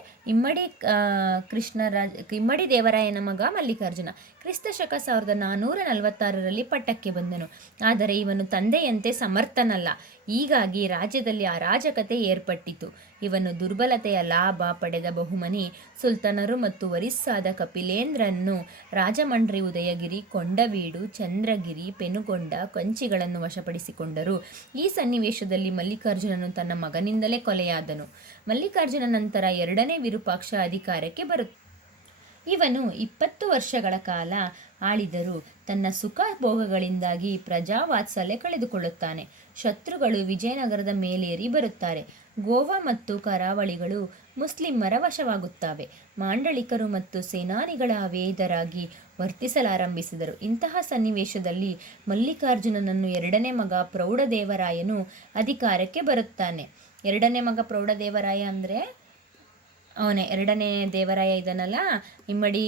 ಇಮ್ಮಡಿ ದೇವರಾಯನ ಮಗ ಮಲ್ಲಿಕಾರ್ಜುನ ಕ್ರಿಸ್ತಶಕ 1446ರಲ್ಲಿ ಪಟ್ಟಕ್ಕೆ ಬಂದನು. ಆದರೆ ಇವನು ತಂದೆಯಂತೆ ಸಮರ್ಥನಲ್ಲ. ಹೀಗಾಗಿ ರಾಜ್ಯದಲ್ಲಿ ಅರಾಜಕತೆ ಏರ್ಪಟ್ಟಿತು. ಇವನು ದುರ್ಬಲತೆಯ ಲಾಭ ಪಡೆದ ಬಹುಮನಿ ಸುಲ್ತಾನರು ಮತ್ತು ಒರಿಸ್ಸಾದ ಕಪಿಲೇಂದ್ರನ್ನು ರಾಜಮಂಡ್ರಿ, ಉದಯಗಿರಿ, ಕೊಂಡವೀಡು, ಚಂದ್ರಗಿರಿ, ಪೆನುಗೊಂಡ, ಕಂಚಿಗಳನ್ನು ವಶಪಡಿಸಿಕೊಂಡರು. ಈ ಸನ್ನಿವೇಶದಲ್ಲಿ ಮಲ್ಲಿಕಾರ್ಜುನನು ತನ್ನ ಮಗನಿಂದಲೇ ಕೊಲೆಯಾದನು. ಮಲ್ಲಿಕಾರ್ಜುನ ನಂತರ ಎರಡನೇ ವಿರೂಪಾಕ್ಷ ಅಧಿಕಾರಕ್ಕೆ ಬರುತ್ತಾನೆ. ಇವನು 20 ವರ್ಷಗಳ ಕಾಲ ಆಳಿದರೂ ತನ್ನ ಸುಖ ಭೋಗಗಳಿಂದಾಗಿ ಪ್ರಜಾವಾತ್ಸಲ್ಯ ಕಳೆದುಕೊಳ್ಳುತ್ತಾನೆ. ಶತ್ರುಗಳು ವಿಜಯನಗರದ ಮೇಲೇರಿ ಬರುತ್ತಾರೆ. ಗೋವಾ ಮತ್ತು ಕರಾವಳಿಗಳು ಮುಸ್ಲಿಮರ ವಶವಾಗುತ್ತವೆ. ಮಾಂಡಳಿಕರು ಮತ್ತು ಸೇನಾನಿಗಳ ಅವೇದರಾಗಿ ವರ್ತಿಸಲಾರಂಭಿಸಿದರು. ಇಂತಹ ಸನ್ನಿವೇಶದಲ್ಲಿ ಮಲ್ಲಿಕಾರ್ಜುನನನ್ನು ಎರಡನೇ ಮಗ ಪ್ರೌಢದೇವರಾಯನು ಅಧಿಕಾರಕ್ಕೆ ಬರುತ್ತಾನೆ. ಎರಡನೇ ಮಗ ಪ್ರೌಢದೇವರಾಯ ಅಂದರೆ ಅವನೇ ಎರಡನೇ ದೇವರಾಯ ಇದನ್ನಲ್ಲ, ಇಮ್ಮಡಿ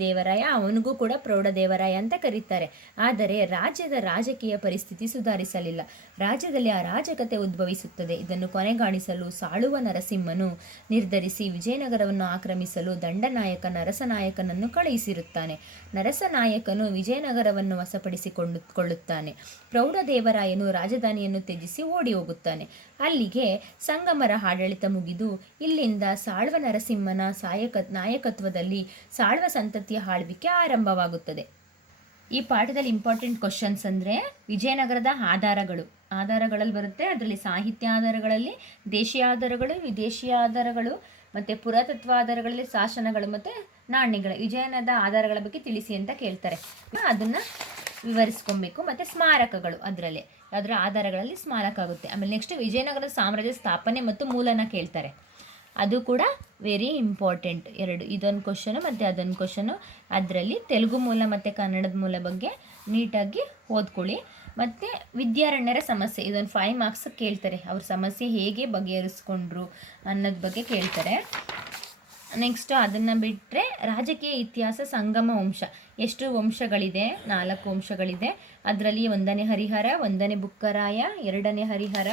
ದೇವರಾಯ, ಅವನಿಗೂ ಕೂಡ ಪ್ರೌಢದೇವರಾಯ ಅಂತ ಕರೀತಾರೆ. ಆದರೆ ರಾಜ್ಯದ ರಾಜಕೀಯ ಪರಿಸ್ಥಿತಿ ಸುಧಾರಿಸಲಿಲ್ಲ. ರಾಜ್ಯದಲ್ಲಿ ಅರಾಜಕತೆ ಉದ್ಭವಿಸುತ್ತದೆ. ಇದನ್ನು ಕೊನೆಗಾಣಿಸಲು ಸಾಳುವ ನರಸಿಂಹನು ನಿರ್ಧರಿಸಿ ವಿಜಯನಗರವನ್ನು ಆಕ್ರಮಿಸಲು ದಂಡನಾಯಕ ನರಸನಾಯಕನನ್ನು ಕಳುಹಿಸಿರುತ್ತಾನೆ. ನರಸನಾಯಕನು ವಿಜಯನಗರವನ್ನು ವಶಪಡಿಸಿಕೊಳ್ಳುತ್ತಾನೆ. ಪ್ರೌಢದೇವರಾಯನು ರಾಜಧಾನಿಯನ್ನು ತ್ಯಜಿಸಿ ಓಡಿ ಹೋಗುತ್ತಾನೆ. ಅಲ್ಲಿಗೆ ಸಂಗಮರ ಆಡಳಿತ ಮುಗಿದು ಇಲ್ಲಿಂದ ಸಾಳ್ವ ನರಸಿಂಹನ ನಾಯಕತ್ವದಲ್ಲಿ ಸಾಳ್ವ ಸಂತತಿಯ ಆಳ್ವಿಕೆ ಆರಂಭವಾಗುತ್ತದೆ. ಈ ಪಾಠದಲ್ಲಿ ಇಂಪಾರ್ಟೆಂಟ್ ಕ್ವಶನ್ಸ್ ಅಂದರೆ ವಿಜಯನಗರದ ಆಧಾರಗಳಲ್ಲಿ ಬರುತ್ತೆ. ಅದರಲ್ಲಿ ಸಾಹಿತ್ಯ ಆಧಾರಗಳಲ್ಲಿ ದೇಶೀಯ ಆಧಾರಗಳು, ವಿದೇಶಿಯ ಆಧಾರಗಳು ಮತ್ತು ಪುರಾತತ್ವ ಆಧಾರಗಳಲ್ಲಿ ಶಾಸನಗಳು ಮತ್ತು ನಾಣ್ಯಗಳು. ವಿಜಯನಗರದ ಆಧಾರಗಳ ಬಗ್ಗೆ ತಿಳಿಸಿ ಅಂತ ಕೇಳ್ತಾರೆ. ಅದನ್ನು ವಿವರಿಸ್ಕೊಬೇಕು. ಮತ್ತು ಸ್ಮಾರಕಗಳು ಅದರ ಆಧಾರಗಳಲ್ಲಿ ಸ್ಮಾರಕ ಆಗುತ್ತೆ. ಆಮೇಲೆ ನೆಕ್ಸ್ಟ್ ವಿಜಯನಗರದ ಸಾಮ್ರಾಜ್ಯ ಸ್ಥಾಪನೆ ಮತ್ತು ಮೂಲನ ಕೇಳ್ತಾರೆ. ಅದು ಕೂಡ ವೆರಿ ಇಂಪಾರ್ಟೆಂಟ್. ಇದೊಂದು ಕ್ವಶನು ಮತ್ತು ಅದೊಂದು ಕ್ವಶನು. ಅದರಲ್ಲಿ ತೆಲುಗು ಮೂಲ ಮತ್ತು ಕನ್ನಡದ ಮೂಲ ಬಗ್ಗೆ ನೀಟಾಗಿ ಓದ್ಕೊಳ್ಳಿ. ಮತ್ತು ವಿದ್ಯಾರಣ್ಯರ ಸಮಸ್ಯೆ, ಇದೊಂದು 5 ಮಾರ್ಕ್ಸ್ ಕೇಳ್ತಾರೆ. ಅವ್ರ ಸಮಸ್ಯೆ ಹೇಗೆ ಬಗೆಹರಿಸ್ಕೊಂಡ್ರು ಅನ್ನೋದ್ರ ಬಗ್ಗೆ ಕೇಳ್ತಾರೆ. ನೆಕ್ಸ್ಟು ಅದನ್ನು ಬಿಟ್ಟರೆ ರಾಜಕೀಯ ಇತಿಹಾಸ ಸಂಗಮ ವಂಶ. ಎಷ್ಟು ವಂಶಗಳಿದೆ? 4 ವಂಶಗಳಿದೆ. ಅದರಲ್ಲಿ 1ನೇ ಹರಿಹರ, 1ನೇ ಬುಕ್ಕರಾಯ, 2ನೇ ಹರಿಹರ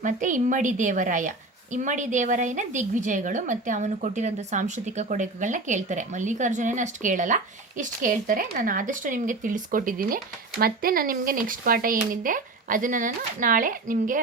ಮತ್ತು ಇಮ್ಮಡಿ ದೇವರಾಯನ ದಿಗ್ವಿಜಯಗಳು ಮತ್ತು ಅವನು ಕೊಟ್ಟಿರೋಂಥ ಸಾಂಸ್ಕೃತಿಕ ಕೊಡುಗೆಗಳನ್ನ ಕೇಳ್ತಾರೆ. ಮಲ್ಲಿಕಾರ್ಜುನನ ಅಷ್ಟು ಕೇಳಲ್ಲ, ಇಷ್ಟು ಕೇಳ್ತಾರೆ. ನಾನು ಆದಷ್ಟು ನಿಮಗೆ ತಿಳಿಸ್ಕೊಟ್ಟಿದ್ದೀನಿ. ಮತ್ತು ನಾನು ನಿಮಗೆ ನೆಕ್ಸ್ಟ್ ಪಾಠ ಏನಿದೆ ಅದನ್ನು ನಾನು ನಾಳೆ ನಿಮಗೆ